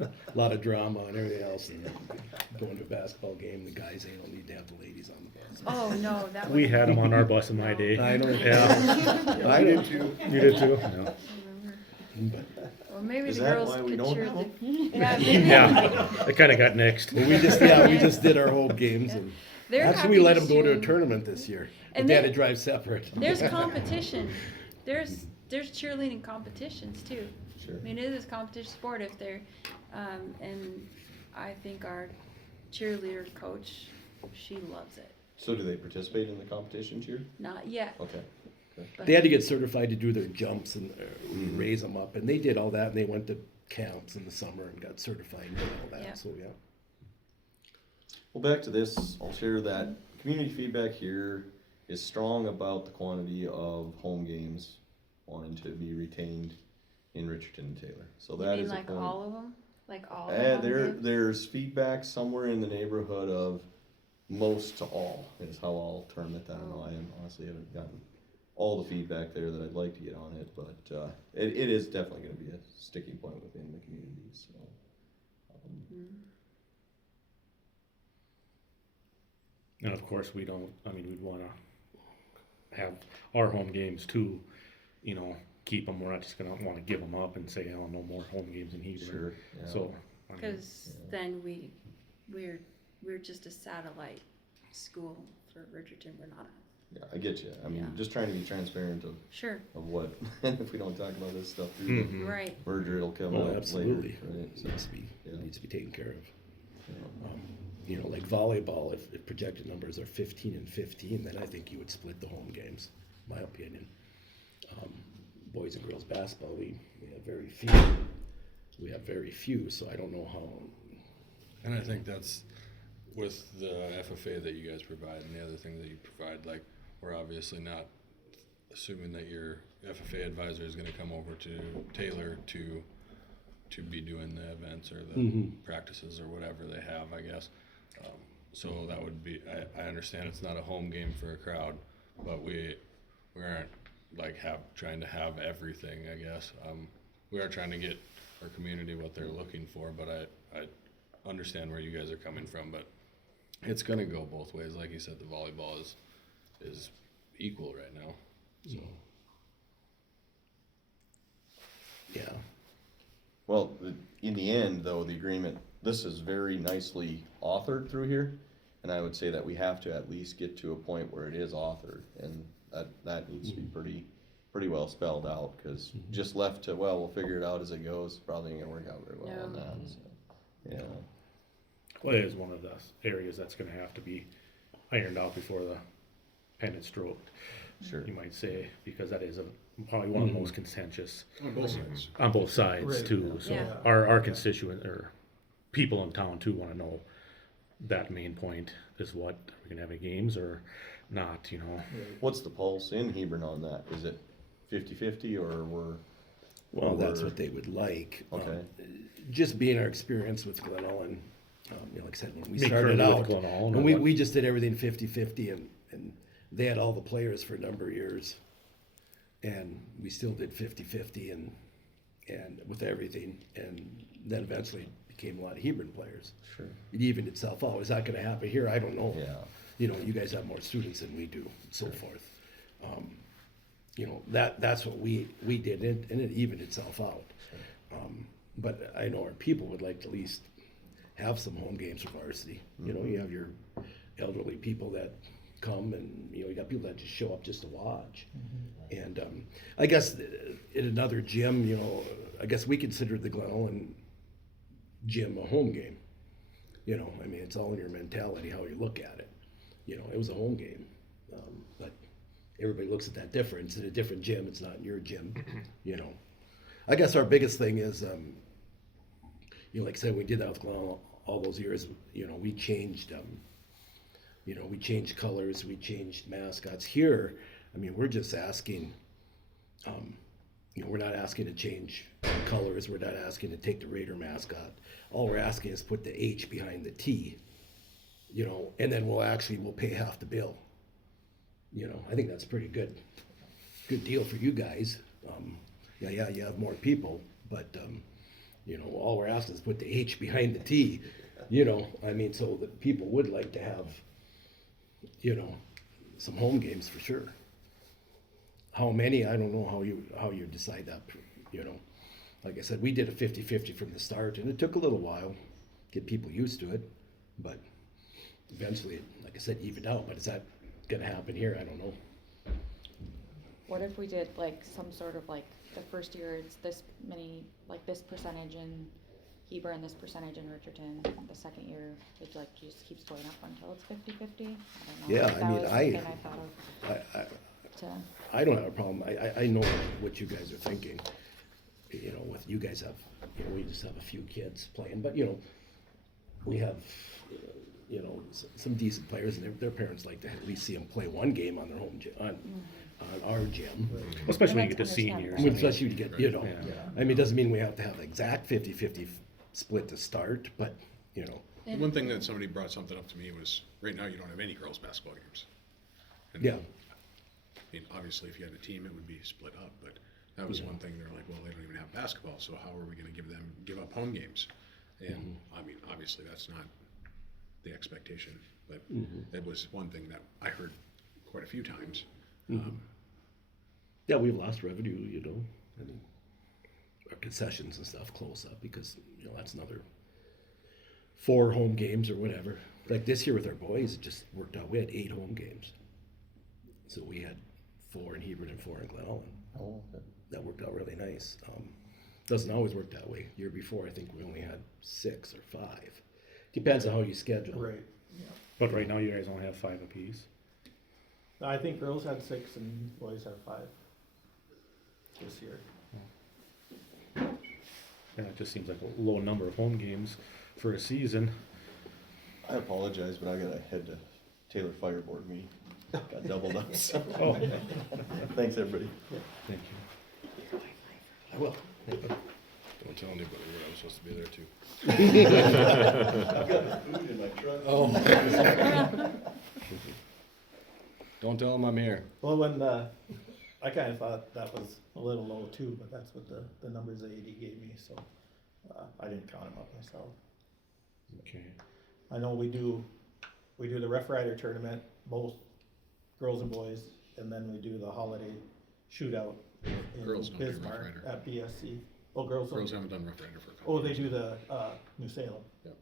A lot of drama and everything else. And going to a basketball game, the guys, they don't need to have the ladies on the bus. Oh, no, that would. We had them on our bus in my day. I know. Yeah, I did too. you did too? Yeah. Well, maybe Is the that girls why we could don't cheer have the. 'em? Yeah, maybe. Yeah, it kinda got nixed. Well, we just did our home games, and They're actually happy we let them go to a cheer. tournament this year. But And they had they- to drive separate. There's competition. There's cheerleading competitions too. Sure. I mean, it is a competition sport if they're, and I think our cheerleader coach, she loves it. So do they participate in the competition cheer? Not yet, Okay. but They had to get certified to do their jumps and we raise them up, and they did all that, and they went to camps in the summer and got certified and did all Yeah. that. So yeah. Well, back to this, I'll share that community feedback here is strong about the quantity of home games wanting to be retained in Richardton-Taylor. So you that mean is a like point. all of them? Like all of them? There's feedback somewhere in the neighborhood of most to all, is how I'll term it. I don't know, I honestly haven't gotten all the feedback there that I'd like to get on it, but, it is definitely gonna be a sticking point within the community, so. And of course, we'd wanna have our home games too, you know, keep them. We're not just gonna wanna give them up and say, oh, no more home games in Hebron. Sure, yeah. So, I mean, Cause then we're just a satellite school for Richardson. We're not a, Yeah, I get you. I mean, Yeah. just trying to be transparent of sure, what, if we don't talk about this stuff through the Mhm. right. merger, it'll come Well, up later, absolutely. right? So, It needs to be taken care of. yeah. You know, like volleyball, if projected numbers are 15 and 15, then I think you would split the home games, my opinion. Boys and girls basketball, we have very few. We have very few, so I don't know how. And I think that's with the FFA that you guys provide and the other thing that you provide, like, we're obviously not assuming that your FFA advisor is gonna come over to Taylor to be doing the events or the practices or whatever they have, I guess. So that would be, I understand it's not a home game for a crowd, but we aren't like trying to have everything, I guess. We are trying to get our community what they're looking for, but I understand where you guys are coming from, but it's gonna go both ways. Like you said, the volleyball is equal right now, so. Yeah. Well, in the end, though, the agreement, this is very nicely authored through here, and I would say that we have to at least get to a point where it is authored, and that needs to be pretty well spelled out, because just left to, well, we'll figure it out as it goes, probably ain't gonna work out very well on No. that, so, yeah. well, it is one of the areas that's gonna have to be ironed out before the pen is stroked, Sure. you might say, because that is probably one of the most contentious On both sides. on both sides Right. too. So Yeah. our constituent or people in town too wanna know that main point is what, are we gonna have any games or not, you know? What's the pulse in Hebron on that? Is it 50-50, or Well, that's Or- what they would like. Okay. Just being our experience with Glen Ellen, you know, like I said, when we Being started currently with out, Glen Ellen, and or what? we just did everything 50-50, and they had all the players for a number of years. And we still did 50-50 and with everything, and then eventually became a lot of Hebron players. Sure. It evened itself out. Is that gonna happen here? I don't know. Yeah. You know, you guys have more students than we do, and so forth. You know, that's what we did, and it evened itself out. But I know our people would like to at least have some home games for varsity. You know, you have your elderly people that come, and, you know, you got people that just show up just to watch. And I guess in another gym, you know, I guess we consider the Glen Ellen gym a home game. You know, I mean, it's all in your mentality, how you look at it. You know, it was a home game, but everybody looks at that difference in a different gym. It's not in your gym, you know. I guess our biggest thing is, you know, like I said, we did that with Glen all those years. You know, we changed, you know, we changed colors, we changed mascots. Here, I mean, we're just asking, you know, we're not asking to change colors. We're not asking to take the Raider mascot. All we're asking is put the H behind the T, you know, and then we'll pay half the bill. You know, I think that's a pretty good deal for you guys. Yeah, you have more people, but, you know, all we're asking is put the H behind the T, you know, I mean, so that people would like to have, you know, some home games for sure. How many, I don't know how you decide that, you know. Like I said, we did a 50-50 from the start, and it took a little while, get people used to it, but eventually, like I said, evened out. But is that gonna happen here? I don't know. What if we did like some sort of like, the first year it's this many, like this percentage in Hebron, this percentage in Richardson, the second year it like just keeps going up until it's 50-50? I don't know. Yeah, That I mean, was something I thought of I don't have a problem. I know what you guys are thinking. You know, with you guys have, you know, we just have a few kids playing, but you know, we have, you know, some decent players, and their parents like to at least see them play one game on their home gym, on our gym. Especially when you And get to that's seniors. understandable. Especially when you get, you know, Yeah. I mean, it doesn't mean we have to have exact 50-50 split to start, but you know, One thing that somebody brought something up to me was, right now you don't have any girls' basketball games. And, yeah. I mean, obviously, if you had a team, it would be split up, but that was one thing. They're like, well, they don't even have basketball, so how are we gonna give up home games? And, I mean, obviously, that's not the expectation, but it was one thing that I heard quite a few times. Yeah, we've lost revenue, you know, I mean, our concessions and stuff close up because, you know, that's another 4 home games or whatever. Like this year with our boys, it just worked out. We had 8 home games. So we had 4 in Hebron and 4 in Glen Ellen. Oh, okay. That worked out really nice. Doesn't always work that way. Year before, I think we only had 6 or 5. Depends on how you schedule. Right, yeah. But right now you guys only have 5 apiece. I think girls had 6 and boys had 5 this year. And it just seems like a low number of home games for a season. I apologize, but I gotta head to Taylor Fire Board meeting. Got doubled up, so. Oh. Thanks, everybody. Thank you. I will. Don't tell anybody what I was supposed to be there too. I've got food in my truck. Oh. Don't tell them I'm here. Well, when, I kinda thought that was a little low too, but that's what the numbers the AD gave me, so, I didn't count them up myself. Okay. I know we do the Rough Rider tournament, both girls and boys, and then we do the holiday shootout in Girls don't do Rough Bismarck Rider. at BSC. Oh, girls don't? Girls haven't done Rough Rider for a couple Oh, they years. do the, New Salem. Yep.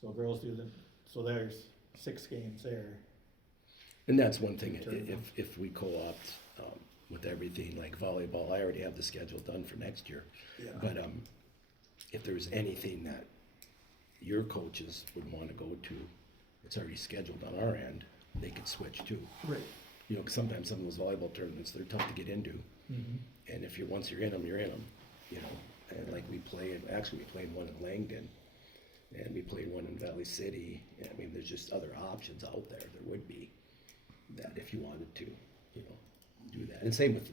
So girls do so there's 6 games there. And that's one thing, if we co-opt with everything, like volleyball, I already have the schedule done for next year. Yeah. But if there's anything that your coaches would wanna go to, it's already scheduled on our end, they could switch too. Right. You know, 'cause sometimes some of those volleyball tournaments, they're tough to get into. And if once you're in them, you know. And like we played one in Langdon, and we played one in Valley City. I mean, there's just other options out there. There would be that if you wanted to, you know, do that. And same with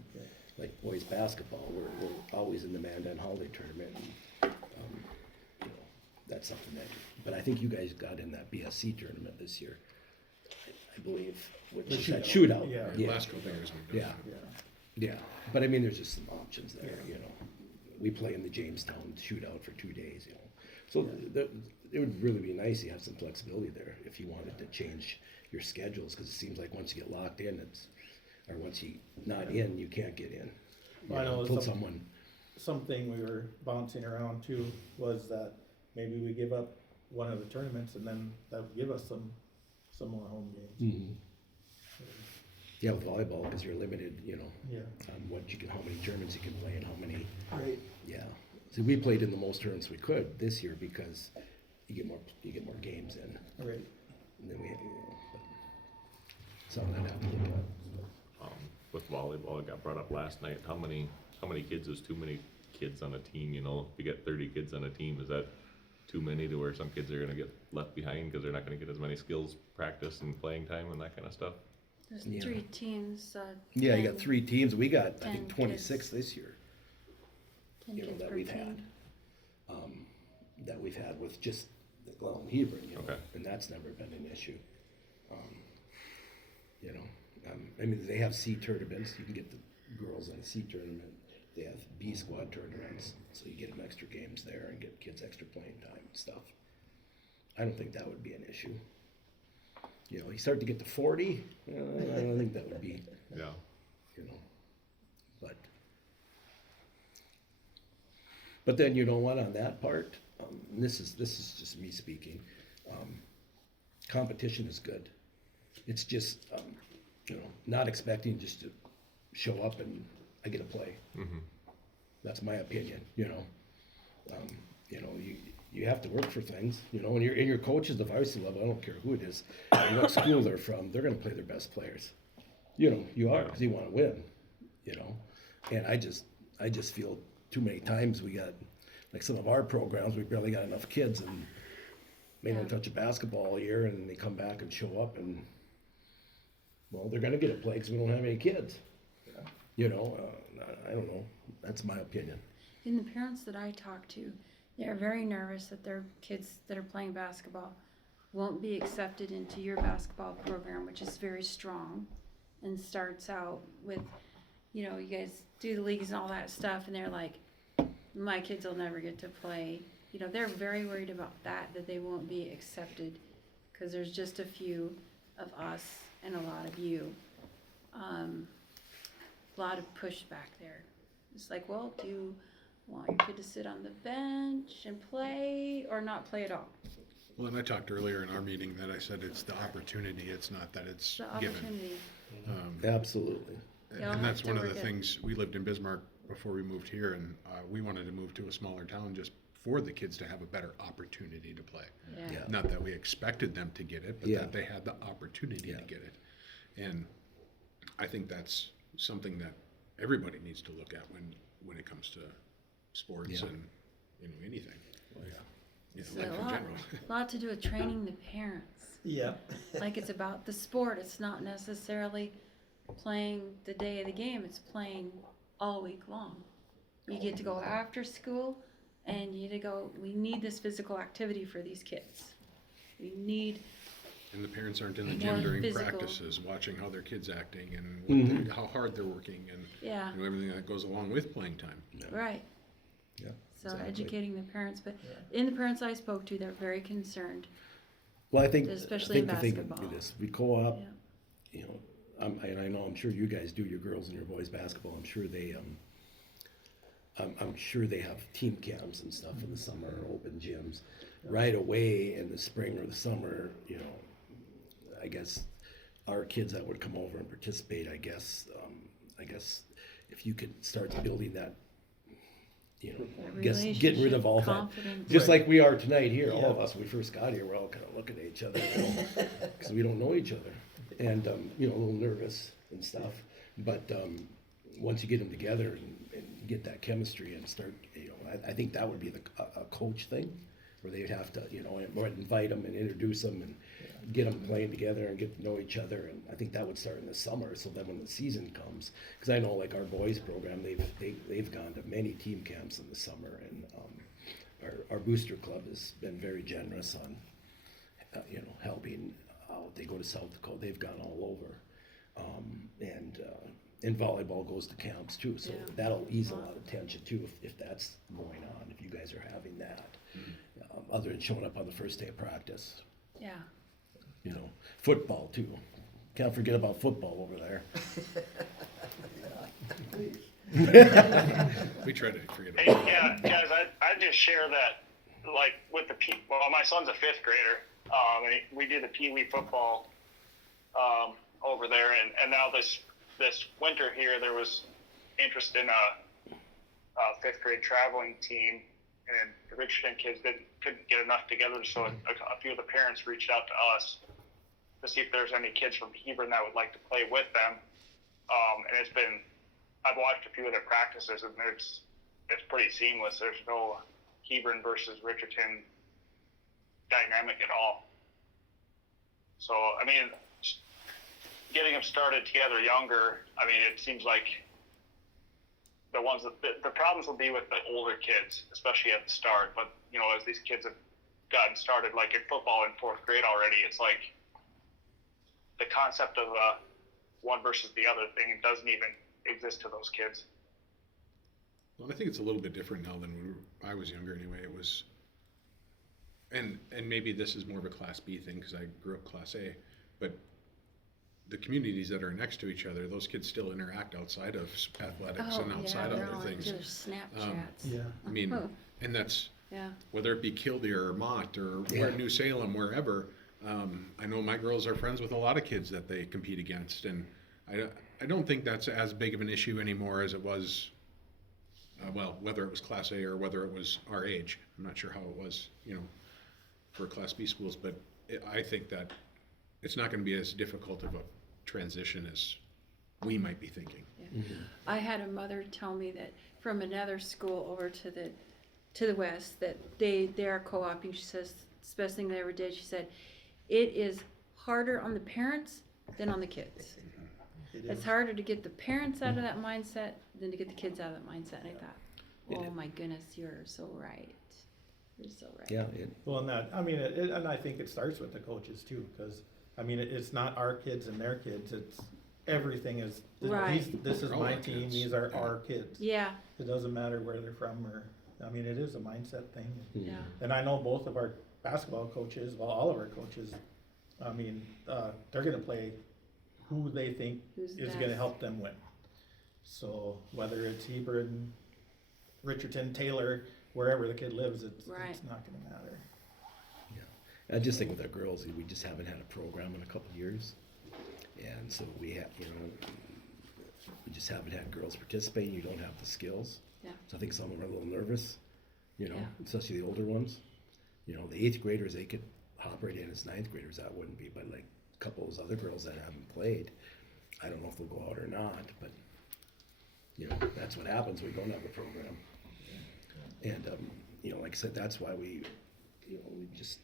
like boys basketball. We're always in the Mandan Holiday Tournament. And, you know, that's something that. But I think you guys got in that BSC tournament this year, I believe, which is that shootout. Yeah. The last couple years we've done Yeah. that. Yeah, but I mean, there's just some options there, you know. We play in the Jamestown shootout for 2 days, you know. So it would really be nice to have some flexibility there if you wanted to change your schedules, because it seems like once you get locked in, or once you not in, you can't get in. I know Until someone. Something we were bouncing around too was that maybe we give up one of the tournaments and then that would give us some more home games. Mhm. Yeah, with volleyball, because you're limited, you know, Yeah. on how many tournaments you can play and how many. Right. Yeah. See, we played in the most tournaments we could this year because you get more games in. Right. And then we, but something I'd have to look at. With volleyball, it got brought up last night, how many kids is too many kids on a team, you know? If you get 30 kids on a team, is that too many to where some kids are gonna get left behind because they're not gonna get as many skills, practice, and playing time and that kind of stuff? There's Yeah. 3 teams, Yeah, you 10 got 3 teams. We got, I 10 think, 26 kids. this year, 10 you know, kids that per we've team. had. That we've had with just, well, Hebron, you know, Okay. and that's never been an issue. You know, I mean, they have C tournaments. You can get the girls on a C tournament. They have B squad tournaments, so you get them extra games there and get kids extra playing time and stuff. I don't think that would be an issue. You know, you start to get to 40, I don't think that would be, Yeah. you know, but then you know what, on that part, and this is just me speaking, competition is good. It's just, you know, not expecting just to show up and I get to play. Mm-hmm. That's my opinion, you know. You know, you have to work for things, you know, and your coach is the varsity level, I don't care who it is, and what school they're from, they're gonna play their best players. You know, you are, because you wanna win, you know. And I just feel too many times we got, like some of our programs, we barely got enough kids and they don't touch a basketball all year and then they come back and show up and, well, they're gonna get a play because we don't have any kids. You know, I don't know, that's my opinion. And the parents that I talk to, they're very nervous that their kids that are playing basketball won't be accepted into your basketball program, which is very strong and starts out with, you know, you guys do the leagues and all that stuff, and they're like, my kids will never get to play. You know, they're very worried about that they won't be accepted because there's just a few of us and a lot of you. A lot of pushback there. It's like, well, do you want your kid to sit on the bench and play or not play at all? Well, and I talked earlier in our meeting that I said it's the opportunity, it's not that it's The given. opportunity. Absolutely. Y'all And that's have to one of the work it. things, we lived in Bismarck before we moved here, and we wanted to move to a smaller town just for the kids to have a better opportunity to play. Yeah. Not that we expected them to get it, but Yeah. that they had the opportunity to get it. And I think that's something that everybody needs to look at when it comes to sports Yeah. and, you know, anything. You know, So life a in lot, general. lot to do with training the parents. Yeah. Like it's about the sport. It's not necessarily playing the day of the game. It's playing all week long. You get to go after school and you get to go, we need this physical activity for these kids. We need, And the parents aren't in the More gym during physical. practices, watching how their kid's acting and what Mhm. how hard they're working and yeah, you know, everything that goes along with playing time. right. Yeah. So exactly. educating the parents, but in the parents I spoke to, they're very concerned. Well, I think, Especially in the thing would basketball. be this, we co-op, Yeah. you know, and I know, I'm sure you guys do your girls and your boys basketball, I'm sure they, I'm sure they have team camps and stuff in the summer, open gyms. Right away in the spring or the summer, you know, I guess our kids that would come over and participate, I guess if you could start building that, you know, getting rid of all that. Confidence. Just like we are tonight here, all of us, when we first got here, we're all kind of looking at each other, because we don't know each other. And, you know, a little nervous and stuff. But once you get them together and get that chemistry and start, you know, I think that would be a coach thing, where they'd have to, you know, invite them and introduce them and get them playing together and get to know each other. And I think that would start in the summer, so then when the season comes, because I know like our boys program, they've gone to many team camps in the summer, and our booster club has been very generous on, you know, helping out. They go to South Dakota, they've gone all over, and volleyball goes to camps too, so Yeah. that'll ease a lot of tension too if that's going on, if you guys are having that, other than showing up on the first day of practice. Yeah. You know, football too. Can't forget about football over there. We try to forget Hey, about yeah, guys, I just share that, like, with the well, my son's a 5th grader, and we do the Pee Wee football, over there, and now this winter here, there was interest in a 5th grade traveling team, and the Richardson kids couldn't get enough together, so a few of the parents reached out to us to see if there's any kids from Hebron that would like to play with them. And I've watched a few of their practices, and it's pretty seamless. There's no Hebron versus Richardson dynamic at all. So, I mean, getting them started together younger, I mean, it seems like the problems will be with the older kids, especially at the start. But, you know, as these kids have gotten started, like in football in 4th grade already, it's like the concept of one versus the other thing doesn't even exist to those kids. Well, I think it's a little bit different now than I was younger anyway. It was, and maybe this is more of a Class B thing because I grew up Class A, but the communities that are next to each other, those kids still interact outside of athletics and outside they're other on things. their Snapchats. Yeah. I mean, and that's, Yeah. whether it be Kildare or Mott or New Salem, wherever. I know my girls are friends with a lot of kids that they compete against, and I don't think that's as big of an issue anymore as it was. Well, whether it was Class A or whether it was our age, I'm not sure how it was, you know, for Class B schools. But I think that it's not going to be as difficult of a transition as we might be thinking. Yeah. I had a mother tell me that from another school over to the west that they are co-oping. She says it's the best thing they ever did. She said it is harder on the parents than on the kids. It's harder to get the parents out of that mindset than to get the kids out of that mindset. And I thought, oh my goodness, you're so right. You're so right. Yeah, Well, and that, I mean, and I think it starts with the coaches too, because, I mean, it's not our kids and their kids, it's, everything is, Right. this is All my our team, kids. these are our kids. Yeah. It doesn't matter where they're from or, I mean, it is a mindset thing. Yeah. And I know both of our basketball coaches, well, all of our coaches, I mean, they're gonna play who they think Who's is best. gonna help them win. So whether it's Hebron, Richardton-Taylor, wherever the kid lives, it's Right. not gonna matter. I just think with our girls, we just haven't had a program in a couple of years. And so we have, you know, we just haven't had girls participate, you don't have the skills. Yeah. So I think some of them are a little nervous, you know, Yeah. especially the older ones. You know, the 8th graders, they could hop right in as 9th graders, that wouldn't be, but like a couple of those other girls that haven't played, I don't know if they'll go out or not, but, you know, that's what happens, we don't have a program. And, you know, like I said, that's why we just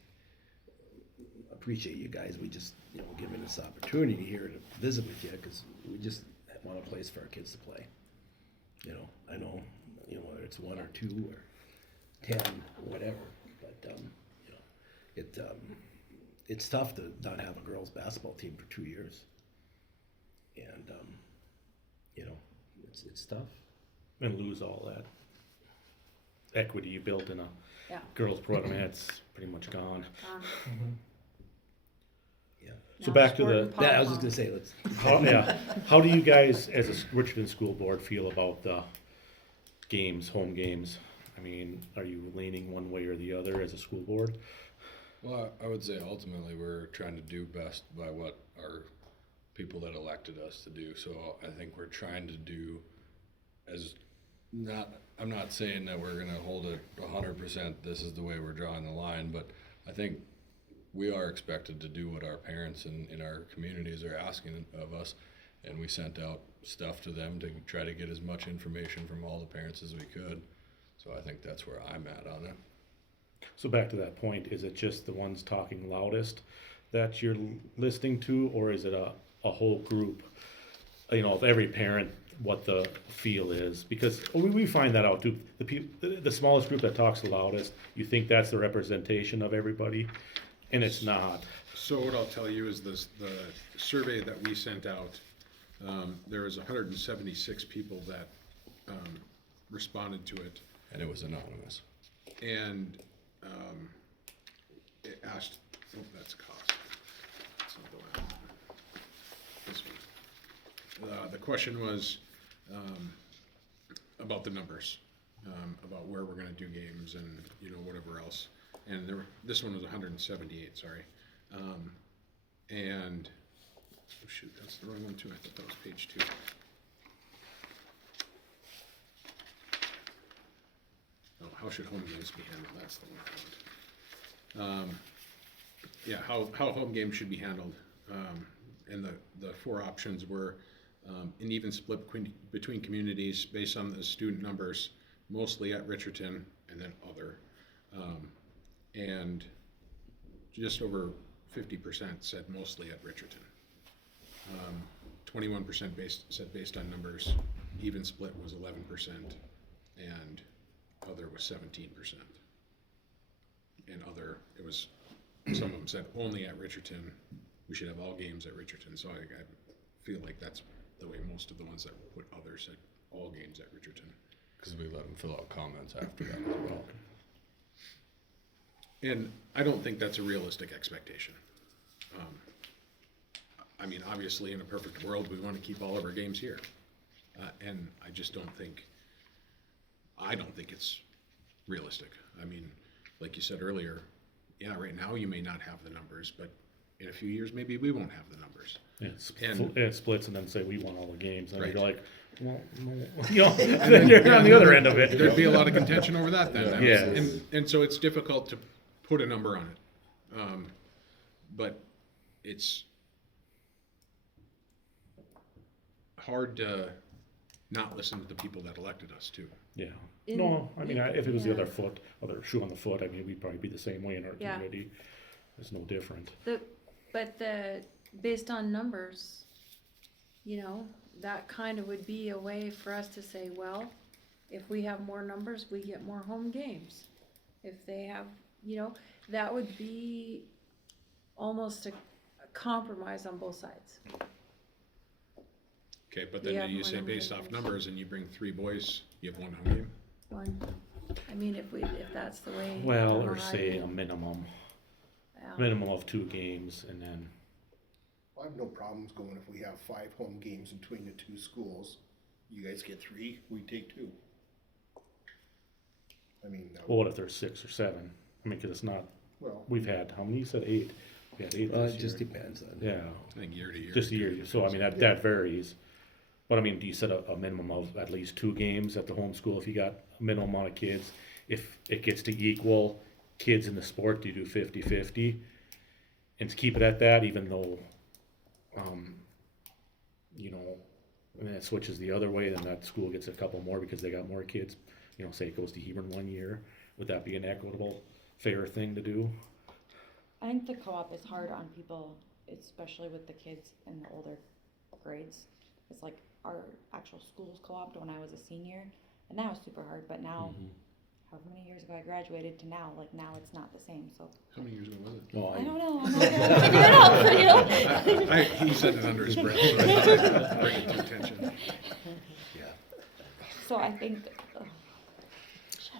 appreciate you guys, we just, you know, giving this opportunity here to visit with you, because we just want a place for our kids to play. You know, I know, you know, whether it's 1 or 2 or 10, or whatever, but, you know, it's tough to not have a girls' basketball team for 2 years. And, you know, it's tough. And lose all that equity you built in a Yeah. girls program. It's pretty much gone. Yeah. So Now back to sport the- and Yeah, I was just pom-pom. gonna say, let's, How do you guys, as a Richardson School Board, feel about the games, home games? I mean, are you leaning one way or the other as a school board? Well, I would say ultimately we're trying to do best by what our people that elected us to do. So I think we're trying to do I'm not saying that we're gonna hold it 100%, this is the way we're drawing the line, but I think we are expected to do what our parents in our communities are asking of us. And we sent out stuff to them to try to get as much information from all the parents as we could. So I think that's where I'm at on it. So back to that point, is it just the ones talking loudest that you're listening to, or is it a whole group, you know, of every parent, what the feel is? Because we find that out too. The smallest group that talks the loudest, you think that's the representation of everybody, and it's not. So what I'll tell you is the survey that we sent out, there was 176 people that responded to it. And it was anonymous. And it asked, oh, that's cost. That's not the one. This one. The question was about the numbers, about where we're gonna do games and, you know, whatever else. And this one was 178, sorry. And, oh shoot, that's the wrong one too. I thought that was page 2. Oh, how should home games be handled? That's the one I want. Yeah, how home games should be handled. And the four options were an even split between communities based on the student numbers, mostly at Richardton and then other. And just over 50% said mostly at Richardton. 21% said based on numbers. Even split was 11%, and other was 17%. And other, it was, some of them said only at Richardton. We should have all games at Richardton. So I feel like that's the way most of the ones that put other said all games at Richardton. Because we let them fill out comments after that as well. And I don't think that's a realistic expectation. I mean, obviously, in a perfect world, we want to keep all of our games here. And I just don't think it's realistic. I mean, like you said earlier, yeah, right now you may not have the numbers, but in a few years, maybe we won't have the numbers. Yeah, it splits and then say we won all the games, and Right. you're like, well, no, you know, then you're on the other end of it. There'd be a lot of contention over that then. Yeah. And so it's difficult to put a number on it. But it's hard to not listen to the people that elected us too. Yeah. In- No, I mean, if it was the yeah. other shoe on the foot, I mean, we'd probably be the same way in our Yeah. community. It's no different. Based on numbers, you know, that kind of would be a way for us to say, well, if we have more numbers, we get more home games. If they have, you know, that would be almost a compromise on both sides. Okay, but We then have you more say numbers based than off games. numbers and you bring 3 boys, you have 1 home game? One, I mean, if that's the way. Well, the or say a Ohio- minimum of 2 games, and then, I have no problems going if we have 5 home games between the 2 schools. You guys get 3, we take 2. I mean, well, what if there's 6 or 7? I mean, cause it's not, well, we've had, how many, you said 8? We had 8 Well, this it just year. depends on. Yeah, I think year to year. just a year, so I mean, that varies. But I mean, do you set a minimum of at least 2 games at the home school if you got a minimum amount of kids? If it gets to equal kids in the sport, do you do 50-50? And to keep it at that, even though, you know, and then it switches the other way, then that school gets a couple more because they got more kids. You know, say it goes to Hebron 1 year, would that be an equitable, fair thing to do? I think the co-op is hard on people, especially with the kids in the older grades. It's like our actual school's co-op when I was a senior, and that was super hard, but now, however many years ago I graduated to now, like now it's not the same, so. How many years ago was it? No, I don't know, I'm not gonna figure it out for you. He said it under his breath, so I thought I'd bring it to attention. Yeah. So I think,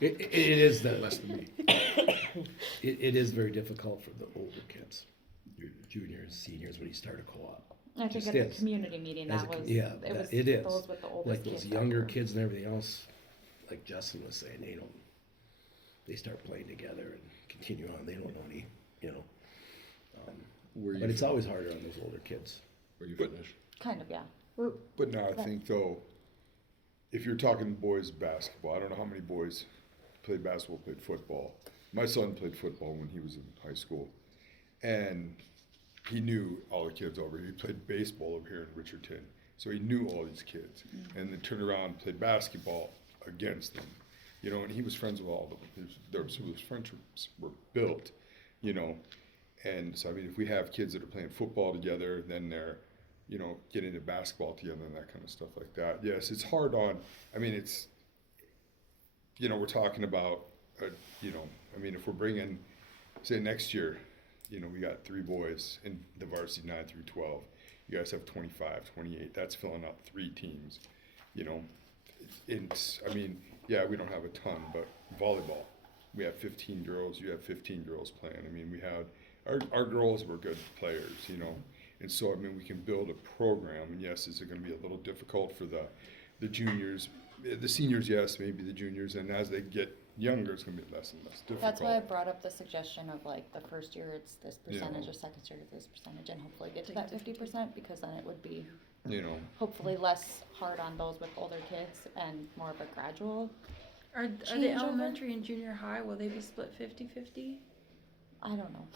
It is the, Less than me. it is very difficult for the older kids, your juniors, seniors, when you start a co-op. I think Just at the is. community meeting, As that a- was, yeah, it was it is. those with the oldest Like kids. those that younger were- kids and everything else, like Justin was saying, they start playing together and continue on, they don't know any, you know. But it's always harder on those older kids. Where you finish? Kind of, yeah. But now I think though, if you're talking boys basketball, I don't know how many boys played basketball, played football. My son played football when he was in high school, and he knew all the kids over here. He played baseball over here in Richardton, so he knew all these kids. And then turned around and played basketball against them, you know. And he was friends with all of them. His friendships were built, you know. And so I mean, if we have kids that are playing football together, then they're, you know, getting into basketball together and that kind of stuff like that. Yes, it's hard on. I mean, it's, you know, we're talking about, you know, I mean, if we're bringing, say next year, you know, we got 3 boys in the varsity 9 through 12. You guys have 25, 28. That's filling out 3 teams. You know, it's, I mean, yeah, we don't have a ton, but volleyball, we have 15 girls. You have 15 girls playing. I mean, we had, our girls were good players, you know. And so, I mean, we can build a program. And yes, is it going to be a little difficult for the juniors? The seniors, yes, maybe the juniors. And as they get younger, it's going to be less and less difficult. That's why I brought up the suggestion of like the first year it's this percentage, Yeah. or second year it's this percentage, and hopefully get to that 50%, because then it would be You know, hopefully less hard on those with older kids and more of a gradual Are the changeover? elementary and junior high, will they be split 50-50? I don't know.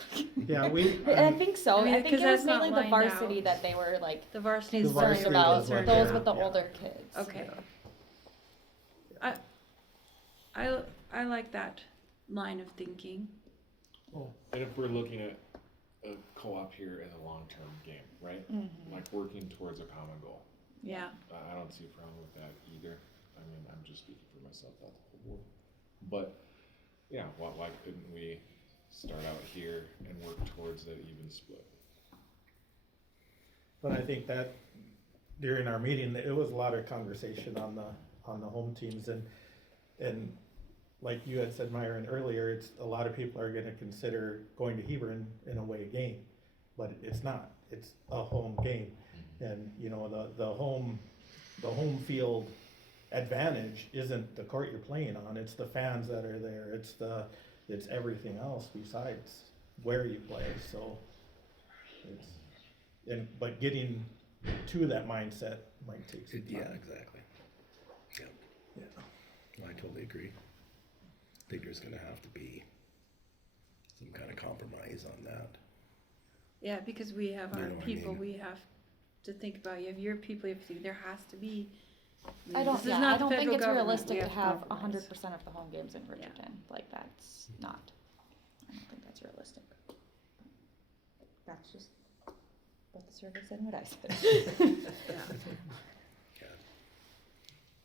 Yeah, we, I think so. I mean, I think 'cause it was that's not mainly the lined varsity out. that they were like The varsity The is concerned varsity about. was what Those they're- with the yeah. older kids. Okay. Yeah. I like that line of thinking. And if we're looking at a co-op here as a long-term game, right? Like working towards a common goal. Yeah. I don't see a problem with that either. I mean, I'm just speaking for myself, not the whole board. But, yeah, why couldn't we start out here and work towards that even split? but I think that during our meeting, it was a lot of conversation on the home teams and like you had said, Myron, earlier, it's, a lot of people are gonna consider going to Hebron in a away game, but it's not, it's a home game. And, you know, the home field advantage isn't the court you're playing on, it's the fans that are there, it's everything else besides where you play, so but getting to that mindset might take some time. Yeah, exactly. Yeah, Yeah. I totally agree. I think there's gonna have to be some kind of compromise on that. Yeah, because we have You our know what I people, mean? we have to think about, you have your people, you have to think, there has to be. I this don't. is Yeah, not I the don't think federal it's government, realistic we to have compromise. 100% of the home games in Richardton. Like that's not. I don't think that's realistic. That's just what the survey said and what I said. Yeah.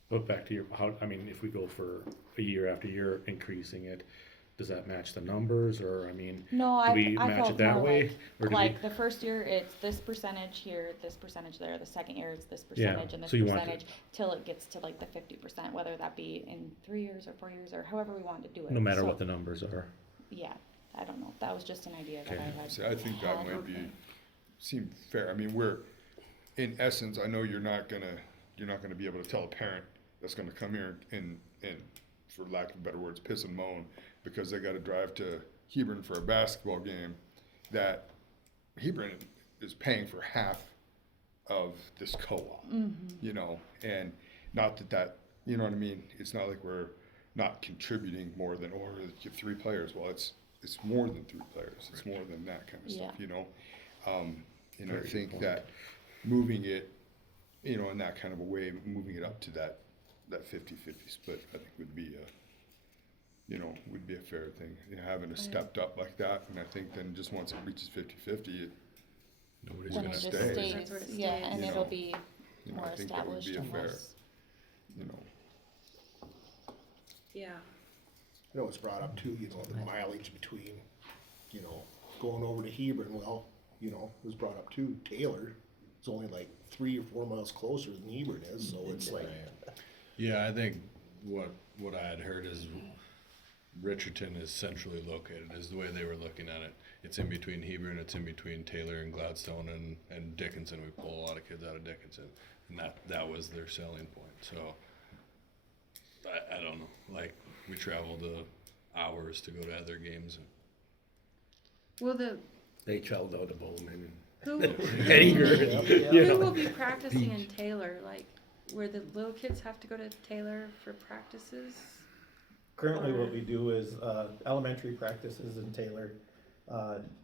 But back to your, I mean, if we go for a year after year increasing it, does that match the numbers, or, I mean, No, do I we I match felt it that more way? Or do we, like the first year it's this percentage here, this percentage there. The second year it's this Yeah, percentage and this so you want percentage till it gets to like the 50%, whether that be in 3 years or 4 years or however we want to do it. no matter So, what the numbers are? Yeah, I don't know. That was just an idea that Okay. I had. See, I think that had. might be, seem fair. I mean, we're, in essence, I know you're not gonna be able to tell a parent that's gonna come here and, for lack of better words, piss and moan because they gotta drive to Hebron for a basketball game, that Hebron is paying for half of this co-op, you know, and not that, you know what I mean? It's not like we're not contributing more than, or you have 3 players. Well, it's more than 3 players. It's more than that kind of stuff, Yeah. you know? And I Very good think point. that moving it, you know, in that kind of a way, moving it up to that 50-50 split, I think would be would be a fair thing. You know, having it stepped up like that, and I think then just once it reaches 50-50, Nobody's Then gonna it just stay. stays, That's where it yeah, stays. and You it'll know, be you know, more I think that would established be a and fair, less. you know. Yeah. I know it's brought up too, you know, the mileage between, you know, going over to Hebron, well, you know, it was brought up too, Taylor, it's only like 3 or 4 miles closer than Hebron is, so it's like, Yeah, I think what I had heard is Richardton is centrally located, is the way they were looking at it. It's in between Hebron, it's in between Taylor and Gladstone and Dickinson. We pull a lot of kids out of Dickinson, and that was their selling point. So I don't know, like, we traveled hours to go to other games. Will They traveled out to Bowman who, and Edinburgh, you who will know. be practicing in Taylor, like, where the little kids have to go to Taylor for practices? Currently, what we do is, elementary practices in Taylor,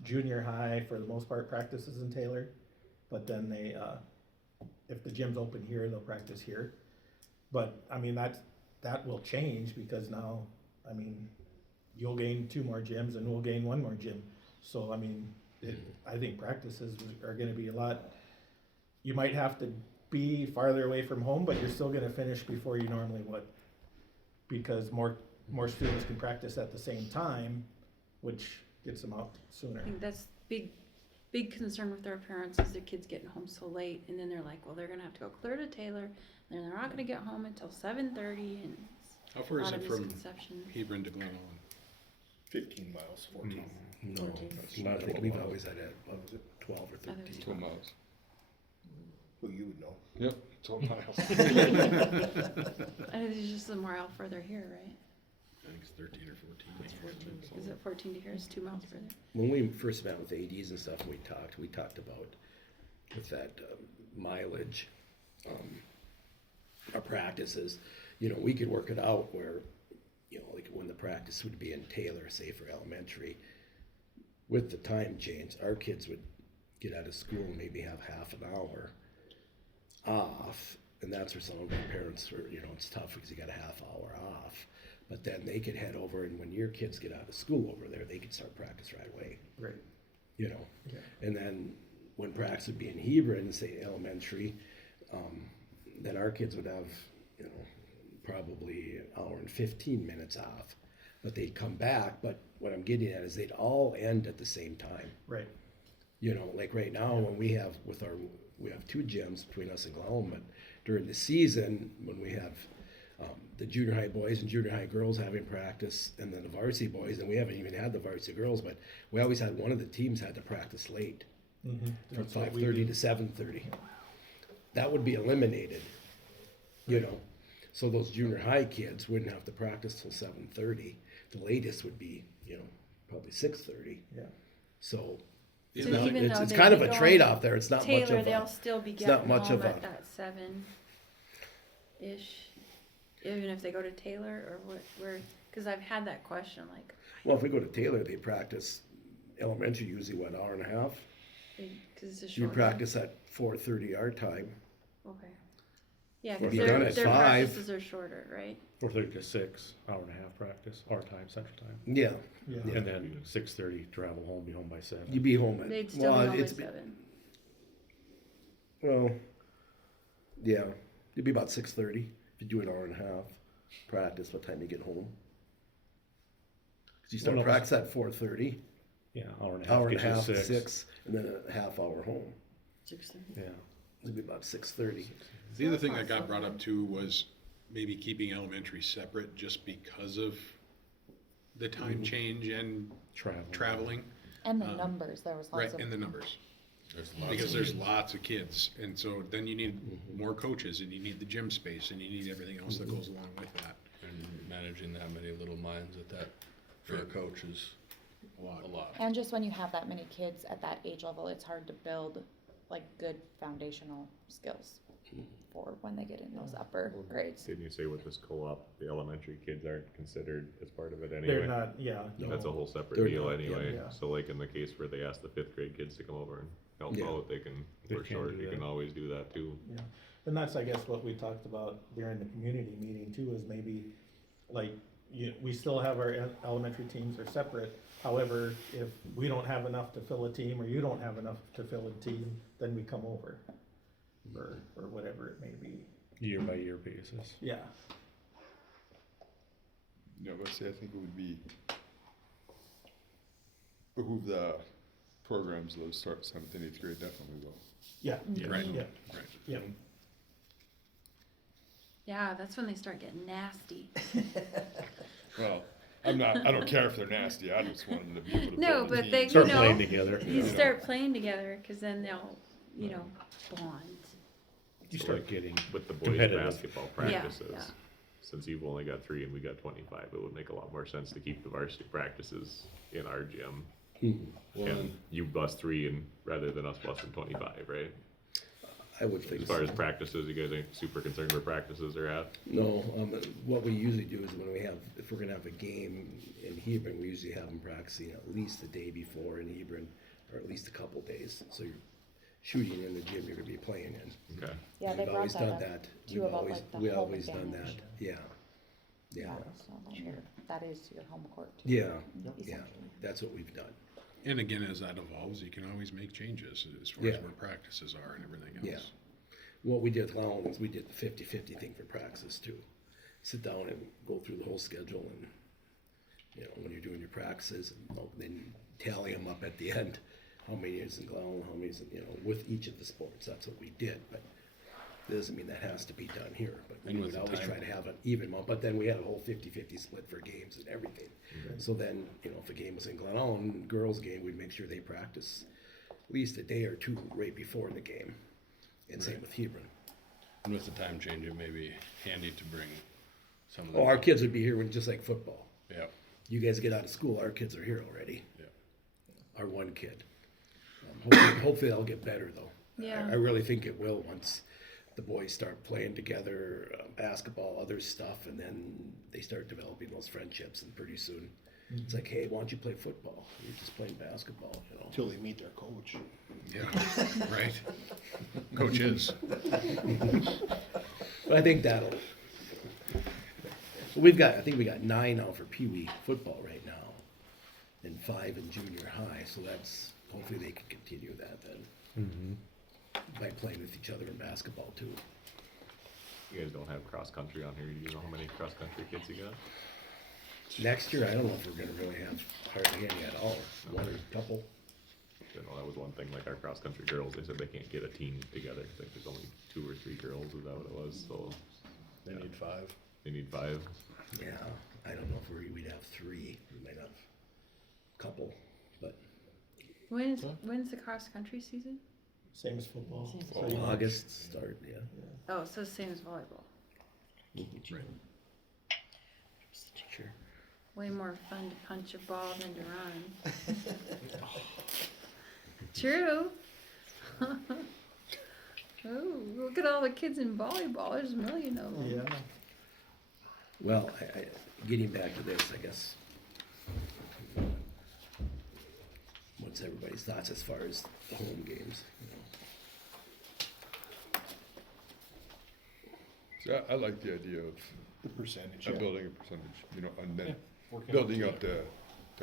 junior high, for the most part, practices in Taylor. But then they, if the gym's open here, they'll practice here. But, I mean, that will change because now, I mean, you'll gain 2 more gyms and we'll gain 1 more gym. So, I mean, I think practices are gonna be a lot, you might have to be farther away from home, but you're still gonna finish before you normally would. Because more students can practice at the same time, which gets them out sooner. I think that's big concern with our parents is their kids getting home so late, and then they're like, well, they're gonna have to go clear to Taylor, and they're not gonna get home until 7:30, and it's How far a is lot of it from misconception. Hebron to Glen Ellen? 15 miles, 14. No, 14. I think we've always had it, what was it, 12 or 13? 12 miles. Who you would know. Yep, 12 miles. And it's just a mile further here, right? I think it's 13 or 14. It's 14. Is it 14 to here? It's 2 miles further. When we first met with ADs and stuff, we talked about with that mileage, our practices, you know, we could work it out where you know, like when the practice would be in Taylor, say for elementary, with the time change, our kids would get out of school and maybe have half an hour off. And that's where some of our parents were, you know, it's tough because you got a half hour off. But then they could head over, and when your kids get out of school over there, they could start practice right away. Right. You know, Yeah. and then when practice would be in Hebron, say elementary, then our kids would have, you know, probably an hour and 15 minutes off, but they'd come back. But what I'm getting at is they'd all end at the same time. Right. You know, like right now when we have we have 2 gyms between us and Glenelg, but during the season when we have the junior high boys and junior high girls having practice, and then the varsity boys, and we haven't even had the varsity girls, but we always had one of the teams had to practice late, from That's what we 5:30 do. to 7:30. That would be eliminated, you know. So those junior high kids wouldn't have to practice till 7:30. The latest would be, you know, probably 6:30. Yeah. So Yeah, So no, even though it's they kind of be a going trade-off there. It's not much Taylor, of they'll a, still be it's not getting much home of a- at that 7-ish, even if they go to Taylor or where, cause I've had that question, like, well, if we go to Taylor, they practice elementary usually, what, hour and a half? cause it's a You short. practice at 4:30 our time. Okay. Yeah, We'll cause be done their, at their 5. practices are shorter, right? 4:30 to 6, hour and a half practice, our time, central time. Yeah. Yeah. And then 6:30, travel home, be home by 7. You'd be home at, They'd still well, be home by it's, 7. well, yeah, it'd be about 6:30 if you do an hour and a half practice. What time you get home? 'Cause you start Well, no, practice at 4:30, Yeah, hour and a half, hour and a gets you half, 6. 6, and then a half hour home. Yeah. It'd be about 6:30. The other thing that got brought up too was maybe keeping elementary separate just because of the time change and traveling. And the numbers, there was Right, lots of. and the numbers. There's lots Because of there's kids. lots of kids, and so then you need more coaches, and you need the gym space, and you need everything else that goes along with that. And managing that many little minds at that for a coach is a lot. And just when you have that many kids at that age level, it's hard to build like good foundational skills for when they get in those upper grades. Didn't you say with this co-op, the elementary kids aren't considered as part of it anyway? They're not, yeah. That's a no. whole separate They're deal not, anyway. yeah. So like in the case where they ask the 5th grade kids to come over and help Yeah. out, they can, They for can sure, do you that. can always do that too. Yeah, and that's, I guess, what we talked about during the community meeting too, is maybe, like, we still have our elementary teams are separate. However, if we don't have enough to fill a team, or you don't have enough to fill a team, then we come over. Or whatever it may be, Year by year basis. yeah. Yeah, but see, I think it would be behoove the programs that start 7th and 8th grade definitely will. Yeah, Right. yeah, Right. yeah. Yeah, that's when they start getting nasty. Well, I don't care if they're nasty, I just want them to be able to No, build a but team. they, you Start know, playing together. you Yeah. start playing together, cause then they'll, you know, bond. You So start like, getting With the boys' competitive. basketball Yeah, practices, yeah. since you've only got 3 and we got 25, it would make a lot more sense to keep the varsity practices in our gym. Well, And you bust 3 and rather than us busting 25, right? I would think As far so. as practices, you guys ain't super concerned where practices are at? No, what we usually do is when we have, if we're gonna have a game in Hebron, we usually have them practicing at least the day before in Hebron, or at least a couple days. So you're shooting in the gym you're gonna be playing in. Okay. Yeah, they We've brought always that done up that. too We've about always, like the we home always done that, advantage. yeah. Yeah, So that is your home court. yeah, yeah, essentially. that's what we've done. And again, as that evolves, you can always make changes as far Yeah. as where practices are and everything else. Yeah. What we did with Lowell is we did the 50-50 thing for practices too. Sit down and go through the whole schedule, and, you know, when you're doing your practices, and then tally them up at the end. How many is in Glenelg, how many is in, you know, with each of the sports. That's what we did, but it doesn't mean that has to be done here. But we And with would the always time- try to have an even amount, but then we had a whole 50-50 split for games and everything. So then, you know, if a game was in Glenelg, girls' game, we'd make sure they practice at least a day or 2 right before the game. And same with Hebron. And with the time change, it may be handy to bring some of Oh, our the, kids would be here when, just like football. yeah, You guys get out of school, our kids are here already. yeah. Our one kid. Hopefully they'll get better though. Yeah. I really think it will once the boys start playing together, basketball, other stuff, and then they start developing those friendships, and pretty soon it's like, hey, why don't you play football? You're just playing basketball, you know. Until they meet their coach. Yeah, right. Coaches. But I think that'll. So I think we got 9 now for Pee Wee football right now, and 5 in junior high. So that's hopefully they can continue that then by playing with each other in basketball too. You guys don't have cross country on here. Do you know how many cross country kids you got? Next year, I don't know if we're gonna really have hardly any at all. One or a couple. You know, that was one thing, like our cross country girls, they said they can't get a team together. I think there's only 2 or 3 girls, is that what it was? So They need 5. they need 5. Yeah, I don't know if we'd have 3. We might have a couple, but When's the cross country season? Same as football. Same as pretty much. August start, yeah. Oh, so same as volleyball. Right. Sure. Way more fun to punch a ball than to run. True. Oh, look at all the kids in volleyball. There's a million of them. Yeah. Well, I getting back to this, I guess. What's everybody's thoughts as far as the home games? So I like the idea of The percentage, building a percentage, you know, and then Working building on up to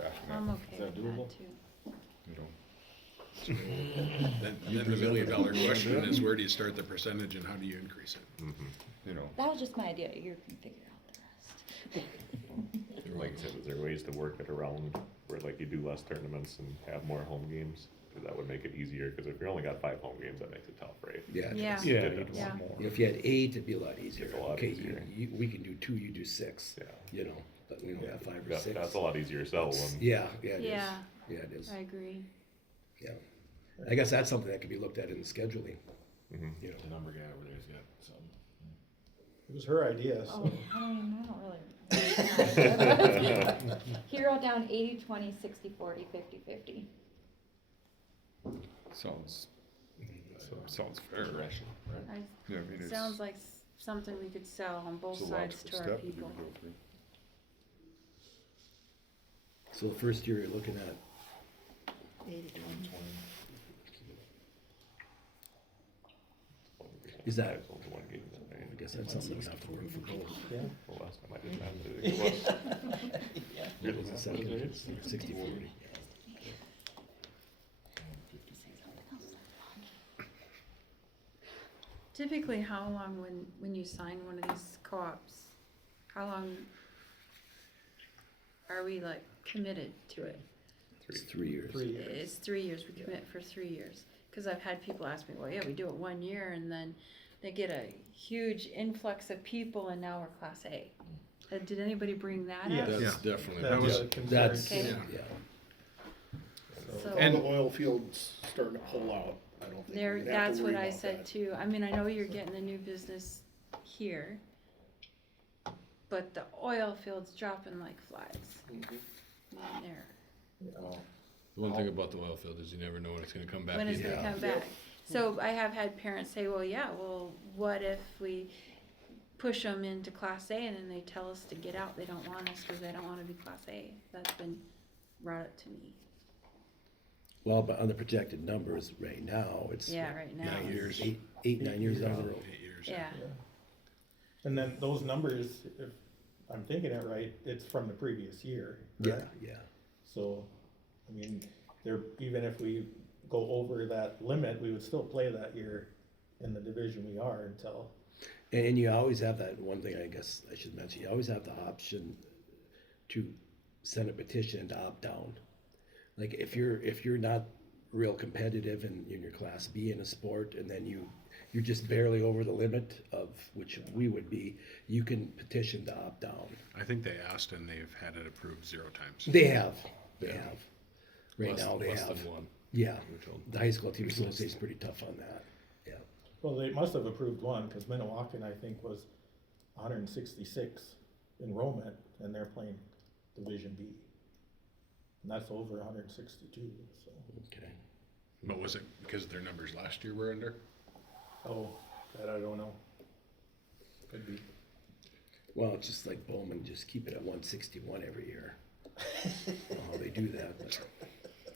after I'm that, okay Is that with doable? that too. you know. Then the million-dollar question is, where do you start the percentage and how do you increase it? You know, That was just my idea, you can figure out the rest. Like I said, is there ways to work it around where like you do less tournaments and have more home games? Cause that would make it easier, cause if you only got 5 home games, that makes it tough, right? Yeah. Yeah. Yeah, Yeah. you'd Yeah. want more. If you had 8, it'd be a lot easier. It's a lot Okay, easier. we can do 2, you do 6. Yeah. You know, but we don't have 5 or That, 6. that's a lot easier to sell when. Yeah, it is. Yeah, Yeah, it is. I agree. Yeah. I guess that's something that could be looked at in the scheduling. Mhm. You know. The number guy over there's got some. It was her idea, so. Oh, I don't really. He wrote down 80-20, 60-40, 50-50. sounds fair. Progression, right? I, Yeah, I mean, it's. sounds like something we could sell on both it's a sides logical to our step that you people. would go through. So the first year you're looking at 80-20. Is that- Only 1 game that night. I guess that's something we have to work for both. Yeah. Well, last time I did that, it was. It was the second, 60-40. Typically, how long when you sign one of these co-ops, how long are we like committed to it? It's 3 years. 3 years. It's 3 years, we commit for 3 years. Cause I've had people ask me, well, yeah, we do it 1 year and then they get a huge influx of people and now we're class A. Did anybody bring that Yeah. up? That's Yeah. definitely. That was- was a concern. That's, Okay. yeah. So All the oil fields starting to pull out, I don't think. there, we're gonna have to that's what worry I about said that. too. I mean, I know you're getting the new business here. But the oil field's dropping like flies. Not there. The one thing about the oil field is you never know when it's gonna come back. When it's either. gonna come back. So I have had parents say, well, yeah, well, what if we push them into class A and then they tell us to get out, they don't want us because they don't wanna be class A. That's been brought up to me. Well, but on the projected numbers right now, it's Yeah, right now. 9 years, 8, 9 years down the road. 8 years. Yeah, And then those numbers, if I'm thinking it right, it's from the previous year, Yeah, correct? yeah. So, I mean, even if we go over that limit, we would still play that year in the division we are until. And you always have that, one thing I guess I should mention, you always have the option to send a petition to opt down. Like if you're not real competitive and you're in your class B in a sport and then you're just barely over the limit of which we would be, you can petition to opt down. I think they asked and they've had it approved 0 times. They have. Yeah. Right Less- now they less have. than 1. Yeah, we're told. the high school team association's pretty tough on that, yeah. Well, they must have approved one, cause Minnewacan, I think, was 166 enrollment, and they're playing Division B. And that's over 162, so, Okay. But was it because their numbers last year were under? oh, That I don't know. Could be. Well, it's just like Bowman, just keep it at 161 every year. I don't know how they do that, but,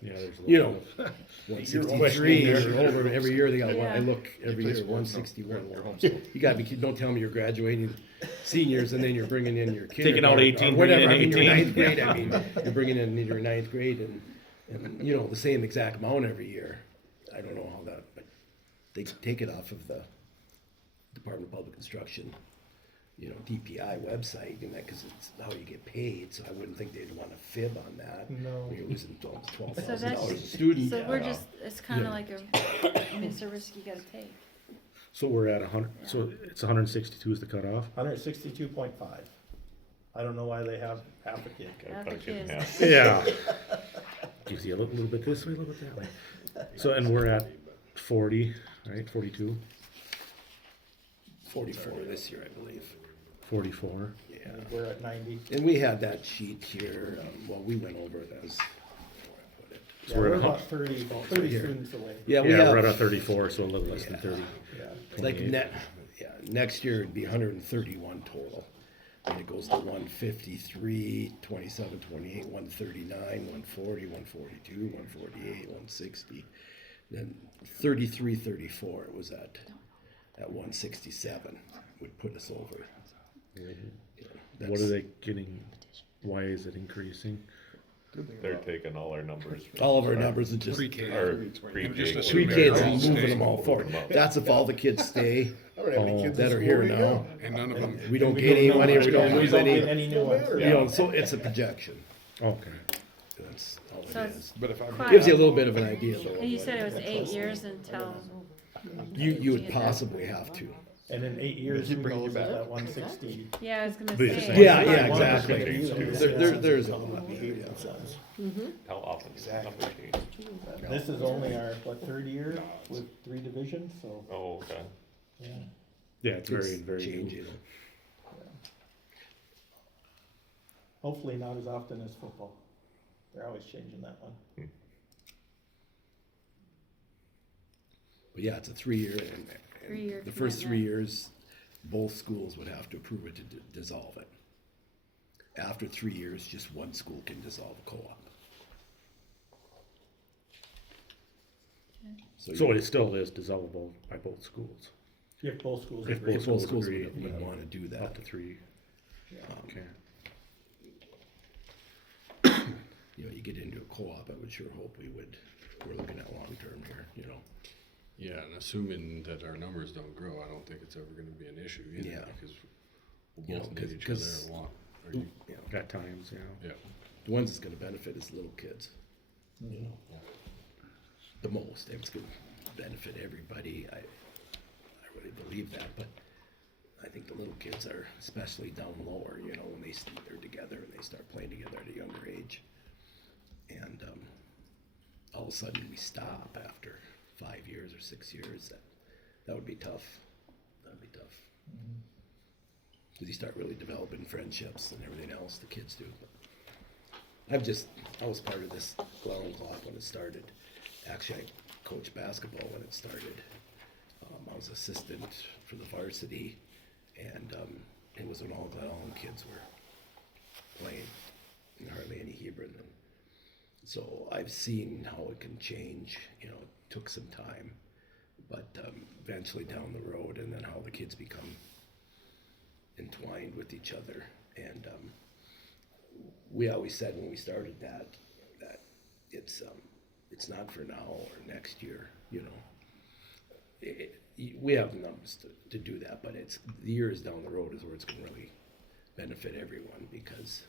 Yeah, there's a you little know, bit of- 163 or over every year, they got one, I Yeah. look every play year, sports? No, 161. you're homeschooled. You gotta be, don't tell me you're graduating seniors and then you're bringing in your Taking out kindergarten 18, or whatever, I bringing mean, in your 18. ninth grade, I mean, you're bringing in your ninth grade and, you know, the same exact amount every year. I don't know how that, but they take it off of the Department of Public Instruction, you know, DPI website, and that, cause it's how you get paid, so I wouldn't think they'd wanna fib on that. No. You're losing almost So $12,000 a that's, student. so we're just, it's kinda Yeah. like I mean, it's a risk you gotta take. So we're at 100, so it's 162 is the cutoff? 162.5. I don't know why they have half a kid. Half Cut a a kid in kid. half. Yeah. Gives you a little bit this way, a little bit that way. So, and we're at 40, right, 42, 44 this year, I believe. 44. Yeah. We're at 90. And we had that sheet here, well, we went over it as, Yeah, we're we're at about 30 here. students away. yeah, we Yeah, we're at have, 34, so a little less than 30. Yeah. like, 28. next year it'd be 131 total. And it goes to 153, 27, 28, 139, 140, 142, 148, 160. Then 33, 34, it was at 167, would put us over. Yeah, What that's- are they getting? Why is it increasing? They're taking all our numbers. All of our numbers are just, Pre-K. Or Just pre-K. assume three they're kids all and staying. moving them all forward. That's if all the kids stay I don't have any Oh, kids in that are school here right now. And none of them, We don't We get any know money, much. we don't Yeah, lose don't get any, any new ones. you know, so it's a projection. Okay. That's all So it it's is. but if I'm. Quite- Gives you a little bit of an idea though. And you said it was 8 years until, You would possibly have to. And in 8 years, keep who bringing you knows if back. that 160. yeah, I was gonna Be the say. same. Yeah, yeah, One exactly. percent users. There's a lot. How often does that number change? This is only our, what, third year with 3 divisions, so, Oh, okay. yeah. Yeah, it's very new. changing. Hopefully not as often as football. They're always changing that one. But yeah, it's a 3-year and 3-year the first 3 commitment. years, both schools would have to approve it to dissolve it. After 3 years, just one school can dissolve a co-op. So it still is dissolvable by both schools, If both schools If agree. If both schools agree, would wanna do up that. to 3. Um, Okay. You know, you get into a co-op, I would sure hope we're looking at long-term here, you know. Yeah, and assuming that our numbers don't grow, I don't think it's ever gonna be an issue either, Yeah. because You we'll know, both 'cause- need each 'cause- other a lot. Or you- You know, At times, yeah. Yeah, the ones that's gonna benefit is little kids, you know. The most, it's gonna benefit everybody, I really believe that, but I think the little kids are especially down lower, you know, when they're together and they start playing together at a younger age. And, all of a sudden we stop after 5 years or 6 years, that would be tough, that'd be tough. Cause you start really developing friendships and everything else, the kids do. I was part of this Glen Clock when it started. Actually, I coached basketball when it started. I was assistant for the varsity, and it was when all Glen Allen kids were playing, and hardly any Hebron. And so I've seen how it can change. You know, it took some time, but eventually down the road, and then how the kids become entwined with each other. And we always said when we started that it's not for now or next year, you know. We have the numbers to do that, but it's the years down the road is where it's going to really benefit everyone, because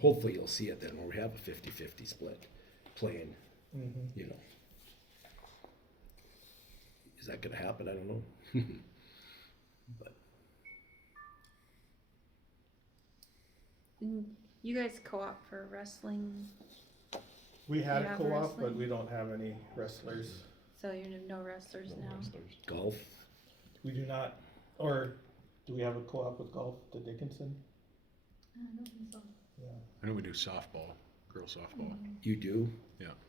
hopefully you'll see it then where we have a 50-50 split playing, you know. Is that going to happen? I don't know. But You guys co-op for wrestling, We had You a have co-op, but wrestling? we don't have any wrestlers. so you're no wrestlers now? golf, We do not, or do we have a co-op with golf to Dickinson? I don't think so. Yeah. I know we do softball, girls softball. you do?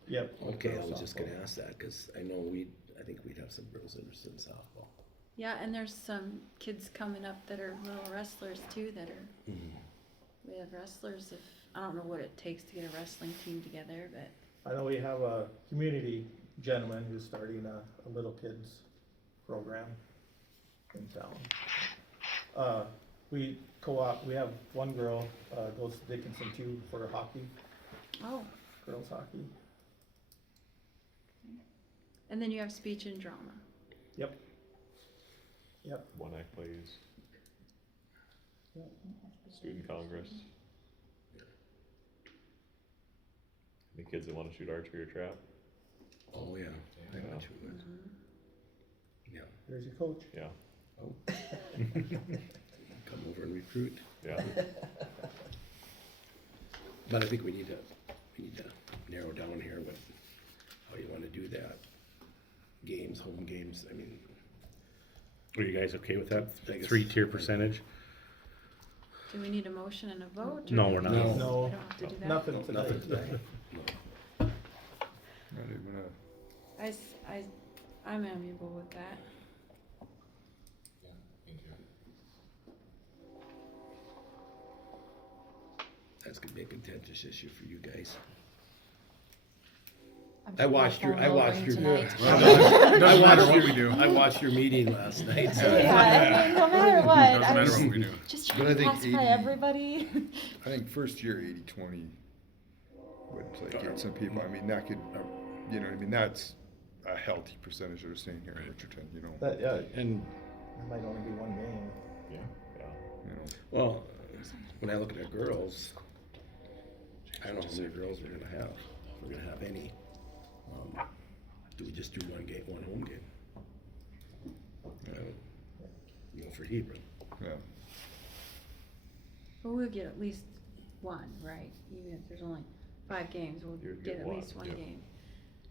Yep. Okay, I girls was just softball. gonna ask that, cause I think we'd have some girls interested in softball. Yeah, and there's some kids coming up that are little wrestlers too that are, we have wrestlers if, I don't know what it takes to get a wrestling team together, but I know we have a community gentleman who's starting a little kids program in town. We co-op, we have one girl, goes to Dickinson too for hockey, oh, girls hockey. and then you have speech and drama. Yep. Yep. One act plays, Yep. student congress. Any kids that wanna shoot archery or trap? Oh, yeah. I Yeah. got you. Yeah. There's your coach. Yeah, Oh. Come over and recruit. yeah. But I think we need to narrow down here what, how you wanna do that. Games, home games, I mean, Are you guys okay with that? I guess- 3-tier percentage? Do we need a motion and a vote? or No, do we're we not. just- No. We don't have to do that? Nothing tonight. nothing today. Not even I'm amiable with that. Yeah, thank you. That's gonna be a contentious issue for you guys. I'm I sure my watched your, phone I will watched ring your, tonight. I watched what we do. I watched your meeting last night, so. Yeah, I mean, no matter what, Doesn't I'm matter just, what we do. just But trying I to think pacify 80 everybody. I think first year 80-20 would placate some people. I mean, that could, you know, I mean, that's a healthy percentage they're saying here in Richardton, you know. That, yeah, And, it might only be one game. Yeah. You know. well, when I look at the girls, I don't know how many girls we're gonna have, if we're gonna have any. Do we just do one game, one home game? You know, for Hebron. Yeah. But we'll get at least one, right? Even if there's only 5 games, we'll You'd get get at one, least one yeah. game.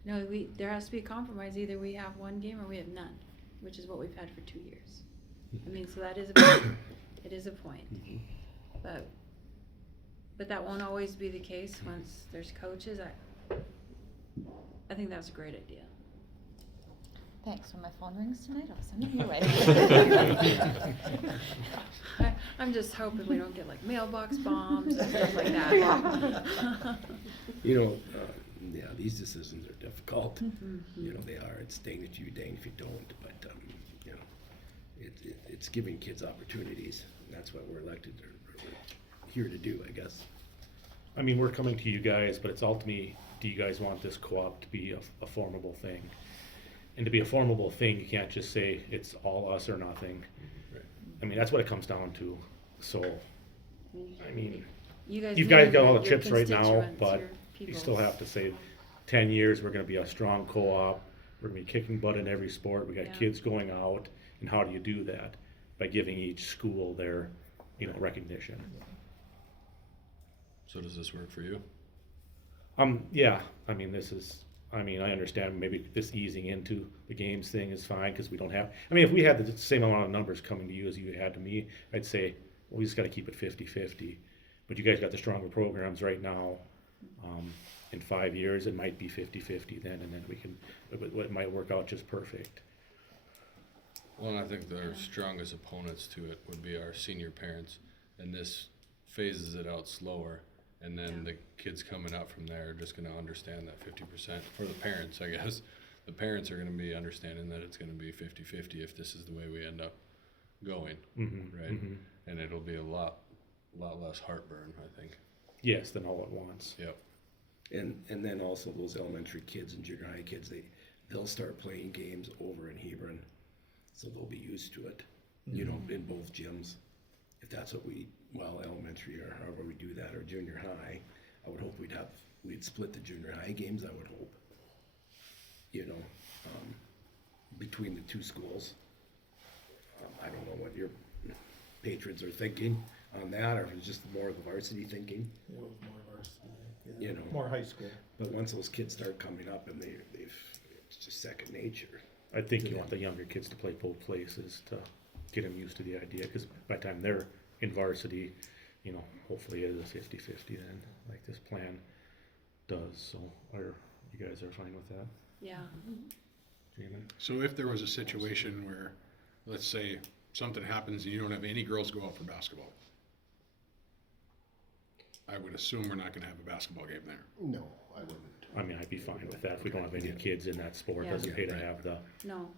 No, there has to be a compromise, either we have one game or we have none, which is what we've had for 2 years. I mean, so that is a point, it is a point. But that won't always be the case once there's coaches, I think that's a great idea. Thanks, when my phone rings tonight, I'll send it your way. I'm just hoping we don't get like mailbox bombs and stuff like that. You know, yeah, these decisions are difficult. You know, they are. It's dang if you, dang if you don't. But you know, it's giving kids opportunities. And that's what we're elected or we're here to do, I guess. I mean, we're coming to you guys, but it's ultimately, do you guys want this co-op to be a formable thing? And to be a formable thing, you can't just say it's all us or nothing. Right. I mean, that's what it comes down to. So, I mean, You guys you've guys need got all the your chips right now, constituents, but your you still peoples. have to say, 10 years, we're gonna be a strong co-op. We're gonna be kicking butt in every sport. We got Yeah. kids going out. And how do you do that? By giving each school their, recognition. So does this work for you? Yeah, I mean, I understand maybe this easing into the games thing is fine, because we don't have, if we had the same amount of numbers coming to you as you had to me, I'd say, well, we just gotta keep it 50-50. But you guys got the stronger programs right now. In 5 years, it might be 50-50 then, and then it might work out just perfect. Well, and I think the strongest opponents to it would be our senior parents, and this phases it out slower. And then the kids coming up from there are just gonna understand that 50%, for the parents, I guess. The parents are gonna be understanding that it's gonna be 50-50 if this is the way we end up going, right? And it'll be a lot less heartburn, I think. Yes, then all at once. Yep. And then also those elementary kids and junior high kids, they'll start playing games over in Hebron, so they'll be used to it. You know, in both gyms. If that's what elementary or however we do that, or junior high, I would hope we'd split the junior high games, I would hope. You know, between the two schools. I don't know what your patrons are thinking on that, or if it's just more of the varsity thinking, It was more varsity, you know. more high school. But once those kids start coming up and it's just second nature. I think you want the younger kids to play both places to get them used to the idea, because by the time they're in varsity, hopefully it is a 50-50 then, like this plan does. So, you guys are fine with that? Yeah. Jamie? So if there was a situation where let's say something happens and you don't have any girls go out for basketball. I would assume we're not gonna have a basketball game there. No, I wouldn't. I mean, I'd be fine with that if we don't have any kids in that sport, Yeah. doesn't pay to Yeah, have the, No,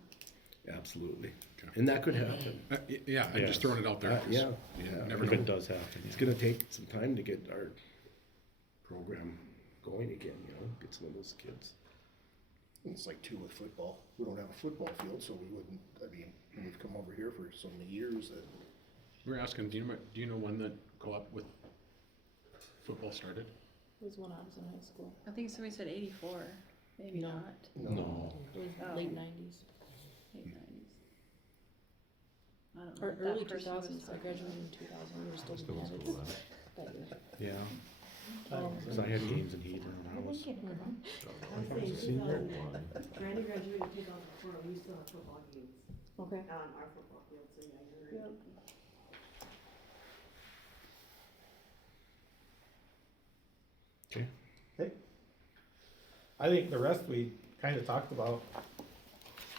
Absolutely. Okay. And that could happen. Yeah, I'm just throwing it out there. 'cause Yeah, you yeah. never if know. it does happen, It's yeah. gonna take some time to get our program going again, get some of those kids. It's like two with football. We don't have a football field, so we wouldn't, I mean, we've come over here for so many years that, We're asking, do you know when that co-op with football started? It was when I was in high school. I think somebody said 84, maybe No. not, No. It was Oh. late nineties, late 90s. I don't know or what that early two person was thousands. I talking graduated in 2000. We were still Still in in school then. that year. Yeah, Um, cause I had games in Hebron when I was, Randy graduated in 2004, we still have football games Okay. on our football field, so yeah, you're right. okay. Okay. I think the rest we kinda talked about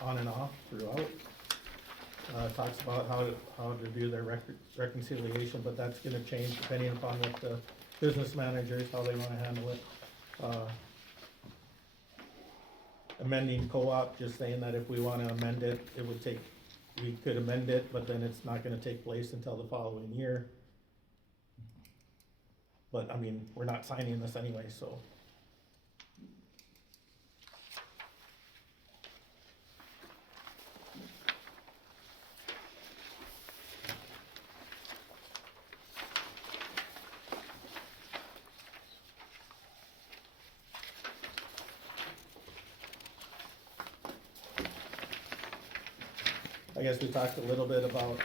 on and off throughout. Talks about how to do their reconciliation, but that's gonna change depending upon what the business managers, how they wanna handle it. Amending co-op, just saying that if we wanna amend it, we could amend it, but then it's not gonna take place until the following year. But, I mean, we're not signing this anyway, so. I guess we talked a little bit about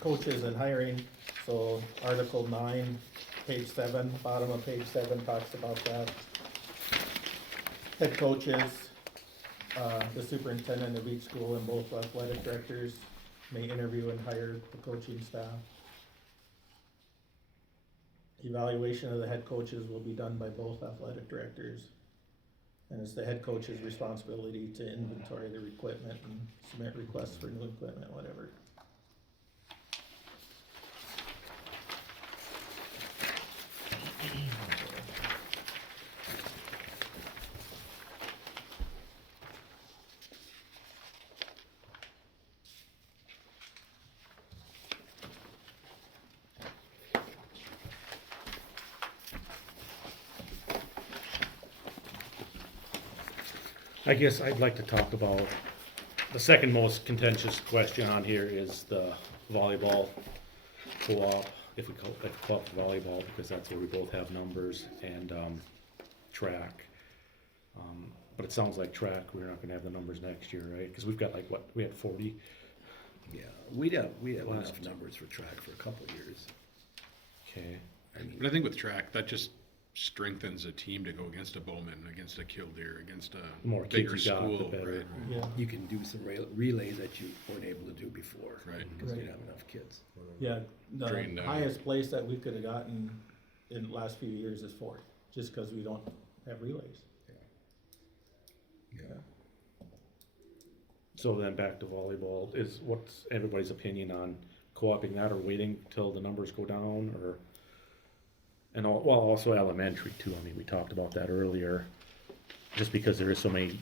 coaches and hiring, so Article 9, page 7, bottom of page 7 talks about that. Head coaches, the superintendent of each school and both athletic directors may interview and hire the coaching staff. Evaluation of the head coaches will be done by both athletic directors. And it's the head coach's responsibility to inventory their equipment and submit requests for new equipment, whatever. I guess I'd like to talk about, the second most contentious question on here is the volleyball co-op, if we call it volleyball, because that's where we both have numbers, and, track. But it sounds like track, we're not gonna have the numbers next year, right? Cause we've got like, what, we had 40? Yeah, we'd have Last- enough numbers for track for a couple of years. Okay, But I think with track, that just strengthens a team to go against a Bowman, against a Killdeer, against The more a kids bigger you got, the school, better. right? Yeah, You can do some relays that you weren't able to do before. Right. Because you'd Right. have enough kids. yeah, the Drained down. highest place that we could have gotten in the last few years is fourth, just cause we don't have relays. Yeah. so then back to volleyball, what's everybody's opinion on co-oping that or waiting till the numbers go down, or? And also elementary too, I mean, we talked about that earlier, just because there is so many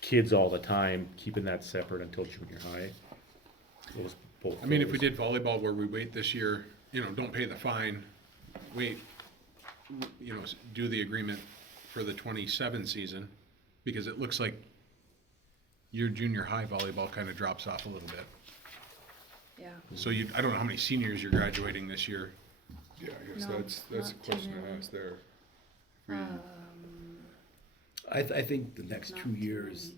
kids all the time, keeping that separate until junior high. I mean, if we did volleyball where we wait this year, don't pay the fine, wait, do the agreement for the 27 season, because it looks like your junior high volleyball kind of drops off a little bit. Yeah, So I don't know how many seniors you're graduating this year. Yeah, I guess No, that's the not too question I many. asked there. If we- I think the next Not 2 too years,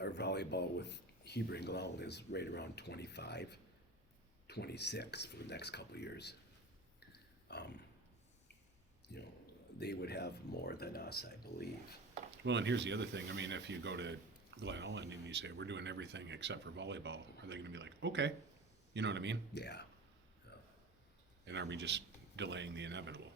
our volleyball with Hebron and Glenelg is right around 25, 26 for the next couple of years. They would have more than us, I believe. Well, and here's the other thing, I mean, if you go to Glen Ellen and you say, we're doing everything except for volleyball, are they gonna be like, okay, you know what I mean? Yeah. And are we just delaying the inevitable?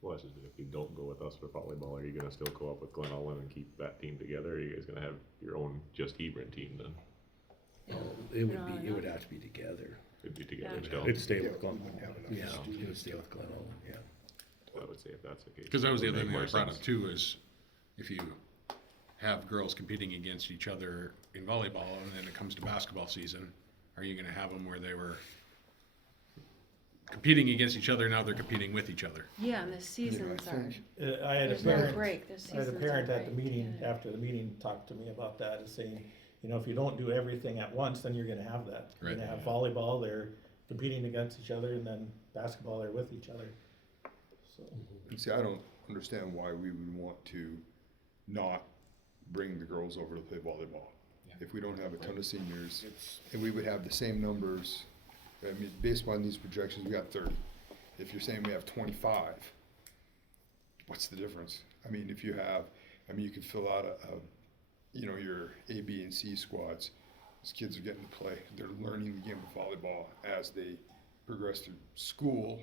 Well, that's just, if you don't go with us for volleyball, are you gonna still go up with Glen Ellen and keep that team together? Or are you guys gonna have your own just Hebron team then? It would No, be, it no. would have to be together. It'd be together Yeah. still. It'd stay Yeah, with we Glen. wouldn't have enough Yeah, it would students stay to- with Glen Ellen, yeah. I would say if that's the case. Because that was the it would other thing make that more I brought sense. up too, is if you have girls competing against each other in volleyball, and then it comes to basketball season, are you gonna have them where they were competing against each other, now they're competing with each other? Yeah, and the seasons are, I had a there's no parent, break, the I had a seasons are parent at the break, meeting, yeah. after the meeting, talked to me about that, is saying, you know, if you don't do everything at once, then you're gonna have that. You're Right. gonna have volleyball, they're competing against each other, and then basketball, they're with each other. So, And see, I don't understand why we would want to not bring the girls over to play volleyball. If we don't have a ton of seniors, and we would have the same numbers, I mean, based on these projections, we got 30. If you're saying we have 25, what's the difference? I mean, if you have, I mean, you could fill out you know, your A, B, and C squads. These kids are getting to play. They're learning the game of volleyball as they progress through school,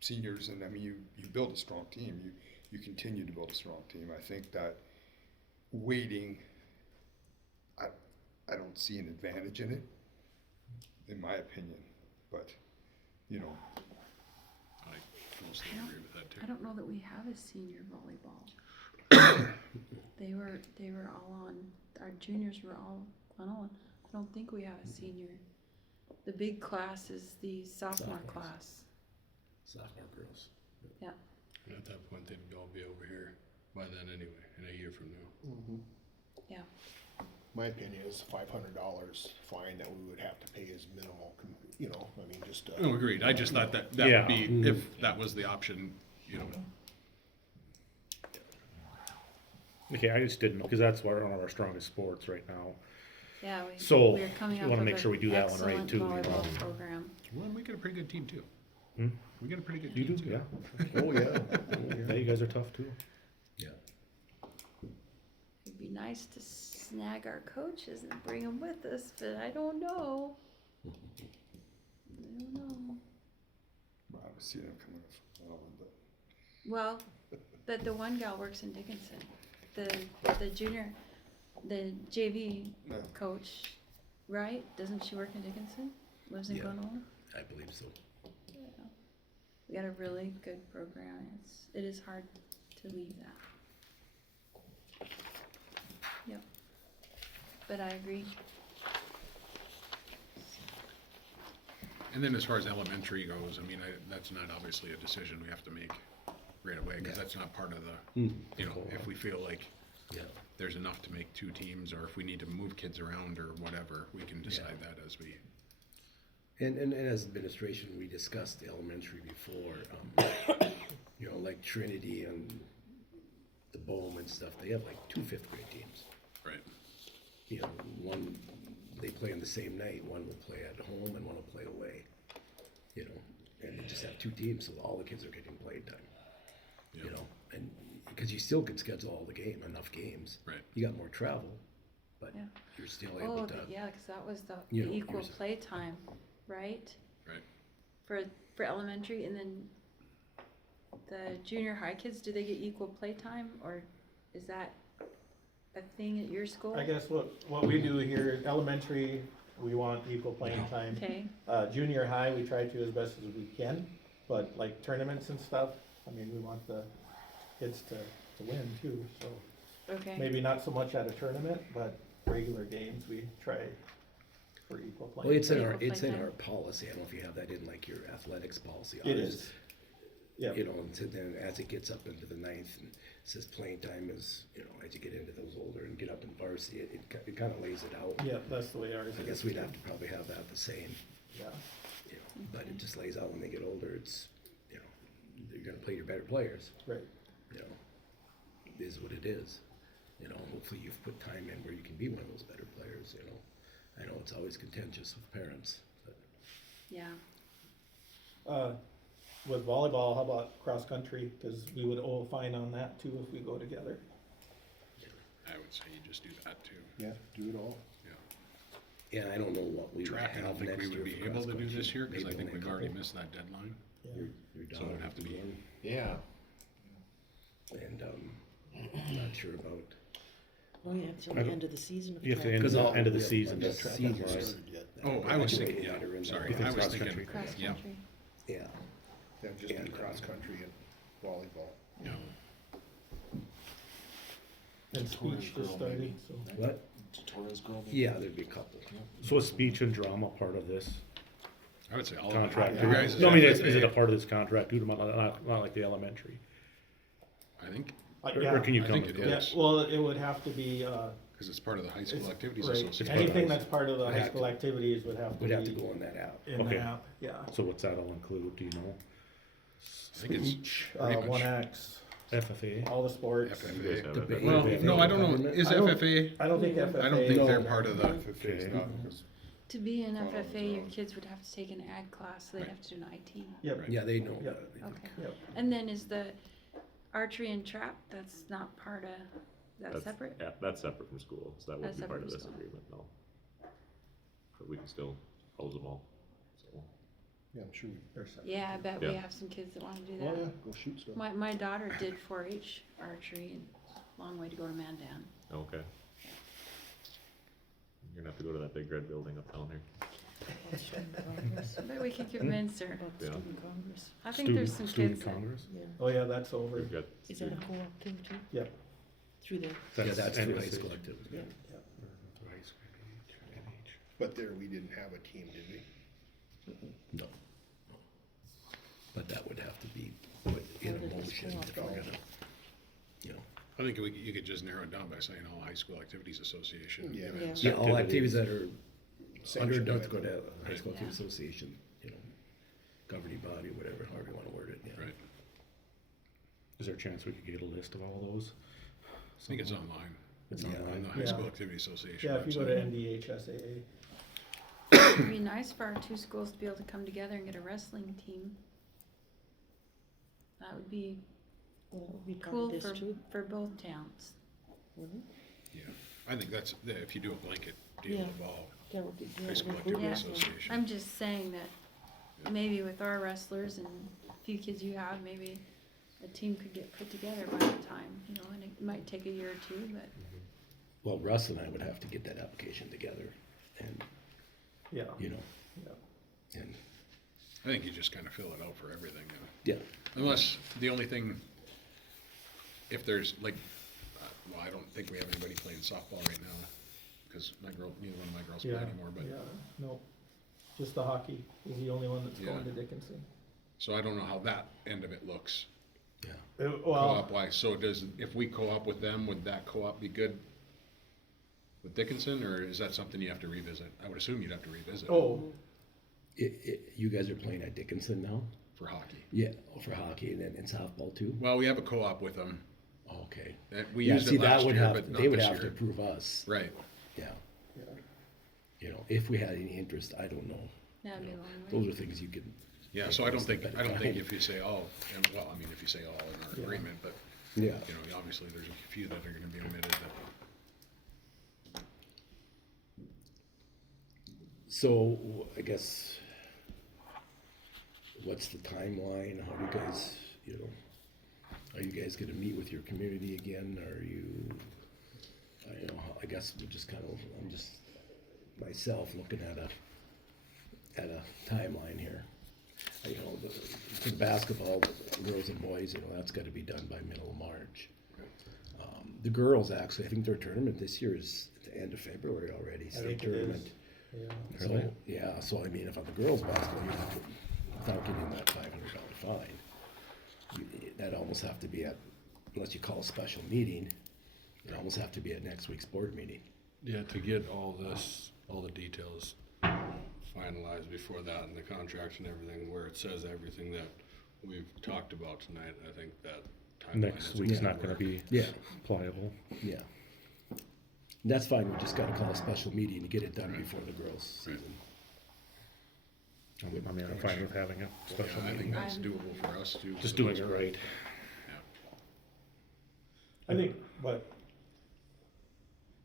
seniors, and I mean, you build a strong team. You continue to build a strong team. I think that waiting, I don't see an advantage in it, in my opinion. But, you know, I mostly agree with that I too. don't know that we have a senior volleyball. They were all on, our juniors were all Glen Ellen. I don't think we have a senior. The big class is the sophomore Sophomores. class. Sophomore girls. And at that point, they'd all be over here by then anyway, in a year from now. Yeah. My opinion is $500 fine that we would have to pay is minimal, you know, I mean, just. No, agreed, I just thought that Yeah. would be, if that was the option, you know, Okay, I just didn't know, because that's one of our strongest sports right now. Yeah, So, we're coming we up wanna with make sure we do that one right, excellent too, you know. volleyball program. well, we got a pretty good team too. Hmm? We got a pretty good You team do, too. yeah. Oh, yeah. Yeah, you guys are tough too. Yeah. It'd be nice to snag our coaches and bring them with us, but I don't know. I don't know. I would see them coming up, but Well, but the one gal works in Dickinson. The junior, the JV No. coach, right? Doesn't she work in Dickinson? Lives in Yeah. Glen Ellen? I believe so. Yeah. We got a really good program. It is hard to leave that. Yep. But I agree. And then as far as elementary goes, I mean, that's not obviously a decision we have to make right away, because Yeah. that's not part of the, you know, if we feel like Yeah. there's enough to make two teams, or if we need to move kids around or whatever, we can decide that as we, And as administration, we discussed the elementary before, you know, like Trinity and the Bohm and stuff, they have like 2 fifth-grade teams. right, You know, one, they play on the same night, one will play at home and one will play away. You know, and they just have 2 teams, so all the kids are getting playing time. Yeah. You know, and, because you still could schedule all the enough games. right. You got more travel, but Yeah. you're still Oh, able to. yeah, because that was the You know, equal yours- play time, right? Right. For elementary, and then the junior high kids, do they get equal play time, or is that a thing at your school? I guess what we do here, elementary, we want equal playing time. Okay, Junior high, we try to as best as we can, but like tournaments and stuff, I mean, we want the kids to win too, so. okay. Maybe not so much at a tournament, but regular games, we try for equal playing. Well, it's in Equal our, it's in playtime. our policy, I don't know if you have that in like your athletics policy. It Ours, is, yeah. You know, and so then as it gets up into the 9th and says playing time is, you know, as you get into those older and get up in varsity, it kind of lays it out. Yeah, that's the way ours I is. guess we'd have to probably have that the same, Yeah, you know, but it just lays out when they get older, it's, you know, you're gonna play your better players, right. you know. It is what it is, you know, hopefully you've put time in where you can be one of those better players, you know. I know it's always contentious with parents, but. Yeah, With volleyball, how about cross-country? Cause we would owe a fine on that too if we go together. I would say you just do that too. Yeah, do it all. Yeah, I don't know what we would Track, I don't have think next we year would be for able to do cross-country. this year, because I Maybe think only a we've already couple. missed that deadline. Yeah. You're So down it'd have to be- one. Yeah. And, I'm not sure about Oh, yeah, until I the don't- end of the season of You have to track. end, 'Cause all- end of the yeah, season. the is track applies. hasn't started yet. Oh, I was thinking, Graduating yeah, that are in sorry, If it's I was cross thinking, country. Cross yeah, country. Yeah. Yeah, just Yeah. be cross-country and volleyball. yeah. And speech just started, so. What? Tutorials girl. maybe? Yeah, there'd be a couple. So is speech and drama part of this I would say all contract? of it. You guys No, I mean, is FFA, it a part of this contract, too, not like the elementary? I think, Or can you I come think and it go? Yeah, is. well, it would have to be, Because it's part of the high school It's- activities right, association. anything that's part of the Would high have school to- activities would have to Would have to be go on that app. in the Okay. app, yeah. So what's that all include, do you know? I think it's Speech, pretty much 1X, FFA? all the sports. You guys FFA. have Debate. that. Well, no, I don't know, is I don't- FFA, I don't think FFA. I don't think no. they're part of the, FFA is not, because To be an Follow the FFA, your rules. kids would have to take an ag class, so they'd Right. have to do an IT. Yep, Right. Yeah, they know. Yeah. about it. Okay. yep. And then is the archery and trap, that's not part of, that's That's- separate? Yeah, that's separate from school, so that wouldn't That's be part of separate this from school. agreement, no. But we can still house them all, so. Yeah, I'm sure we. They're separate. Yeah, I bet we Yeah. have some kids that wanna do Oh, yeah, that. go shoot stuff. My daughter did 4-H archery, and long way to go to Mandan. Okay. You're gonna have to go to that big red building uptown here. About student congress, But we could convince her. about Yeah. student congress, I think there's some Student kids that, Congress? yeah. Oh, yeah, that's over. We've got. Is that a co-op thing too? Yep. Through the, Yeah, that's through high NSH. school activity. yeah. But there, we didn't have a team, did we? No. But that would have to be put in a Part of this motion co-op. if we're gonna, you know. I think you could just narrow it down by saying all high school activities association. Yeah. events. Yeah, all activities that are under Sanctioned by North Dakota Right. High School Yeah. Activity Association, you know, governing body, whatever, however you wanna word it, yeah. Right, Is there a chance we could get a list of all those? I think it's online, It's Yeah. on the online? High Yeah. School Activity Association Yeah, if you go to website. NDHSAA. it'd be nice for our two schools to be able to come together and get a wrestling team. That would be Well, that would be part of cool this too, for both towns. wouldn't Yeah, I think that's, if you do a blanket deal Yeah. of all it? That would be, yeah, high school include activity Yeah. this one. association. I'm just saying that maybe with our wrestlers and a few kids you have, maybe a team could get put together by the time, you know, and it might take a year or two, but Well, Russ and I would have to get that application together and, Yeah, you know, yeah. and, I think you just kind of fill it out for everything, yeah. unless, the only thing, if there's like, well, I don't think we have anybody playing softball right now, because neither one of my girls play Yeah, anymore, but, yeah, no, just the hockey is the only one that's going Yeah. to Dickinson. so I don't know how that end of it looks, Well, co-op wise, so if we co-op with them, would that co-op be good with Dickinson, or is that something you have to revisit? I would assume you'd have to revisit it oh, You guys are playing at Dickinson now? for hockey. Yeah, for hockey and then in softball too? Well, we have a co-op with them, Okay. we Yeah, used see, it that last would year, have, but not they would this have to year. approve us, Right, yeah. yeah. You know, if we had any interest, I don't know. that'd be a long Those way. are things you can. yeah, so I don't think Better if you say all, and, well, I mean, if you say all in our Yeah. agreement, but, Yeah. you know, obviously, there's a few that are gonna be omitted that. So, I guess, what's the timeline? How do you guys, you know, are you guys gonna meet with your community again? Are you, I don't know, I guess we're just kind of, I'm just myself looking at a timeline here. You know, for basketball, the girls and boys, you know, that's gotta be done by middle of March. The girls, actually, I think their tournament this year is at the end of February already, I state think it is, tournament. yeah. So, yeah, so I mean, if on the girls' basketball, you have to, without getting that $500 fine, that'd almost have to be at, unless you call a special meeting, it'd almost have to be at next week's board meeting. Yeah, to get all this, all the details finalized before that and the contracts and everything, where it says everything that we've talked about tonight, I think that timeline Next is week's gonna not gonna work. be Yeah, pliable. yeah. That's fine, we just gotta call a special meeting to get it done before the girls' season. I mean, I'm fine with having a special Yeah, I think meeting. that's doable for us too. Just for the doing it most part. right. I think, but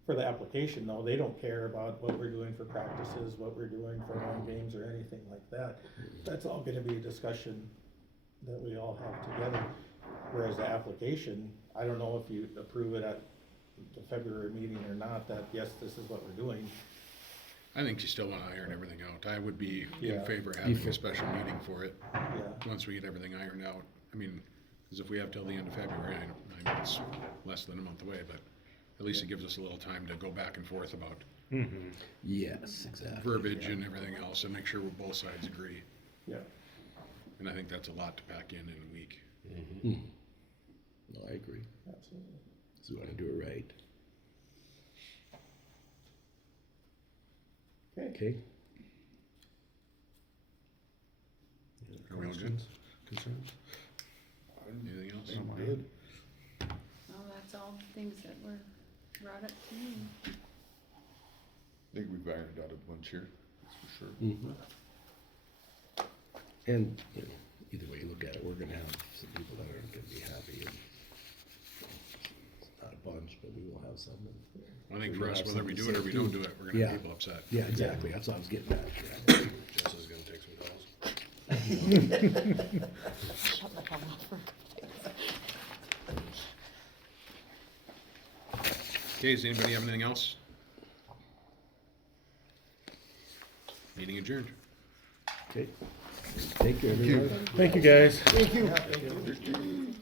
for the application though, they don't care about what we're doing for practices, what we're doing for home games or anything like that. That's all gonna be a discussion that we all have together. Whereas the application, I don't know if you approve it at the February meeting or not, that yes, this is what we're doing. I think you still wanna iron everything out. I would be in Yeah. favor of having a special meeting for it, Yeah, once we get everything ironed out. I mean, cause if we have till the end of February, I know it's less than a month away, but at least it gives us a little time to go back and forth about Mm-hmm. Yes, exactly. verbiage yeah. and everything else, and make sure both sides agree. yeah. And I think that's a lot to pack in a week. Mhm. No, I agree. Absolutely. So we wanna do it right. Okay. Okay? Are we all good? Questions? Concerns? Anything else? I'm good. Well, that's all things that were brought up to me. I think we've ironed out a bunch here, that's for sure. Mhm. And, you know, either way you look at it, we're gonna have some people that aren't gonna be happy and it's not a bunch, but we will have some. I think We for will us, have whether we something do it to or we say, don't too. do it, we're gonna Yeah. have people upset. Yeah, exactly, that's what I was getting at, yeah. Jess is gonna take some calls. Shut my phone off for a couple days. Okay, does anybody have anything else? Meeting adjourned. Okay, take care, everybody. Thank you, guys. Thank you.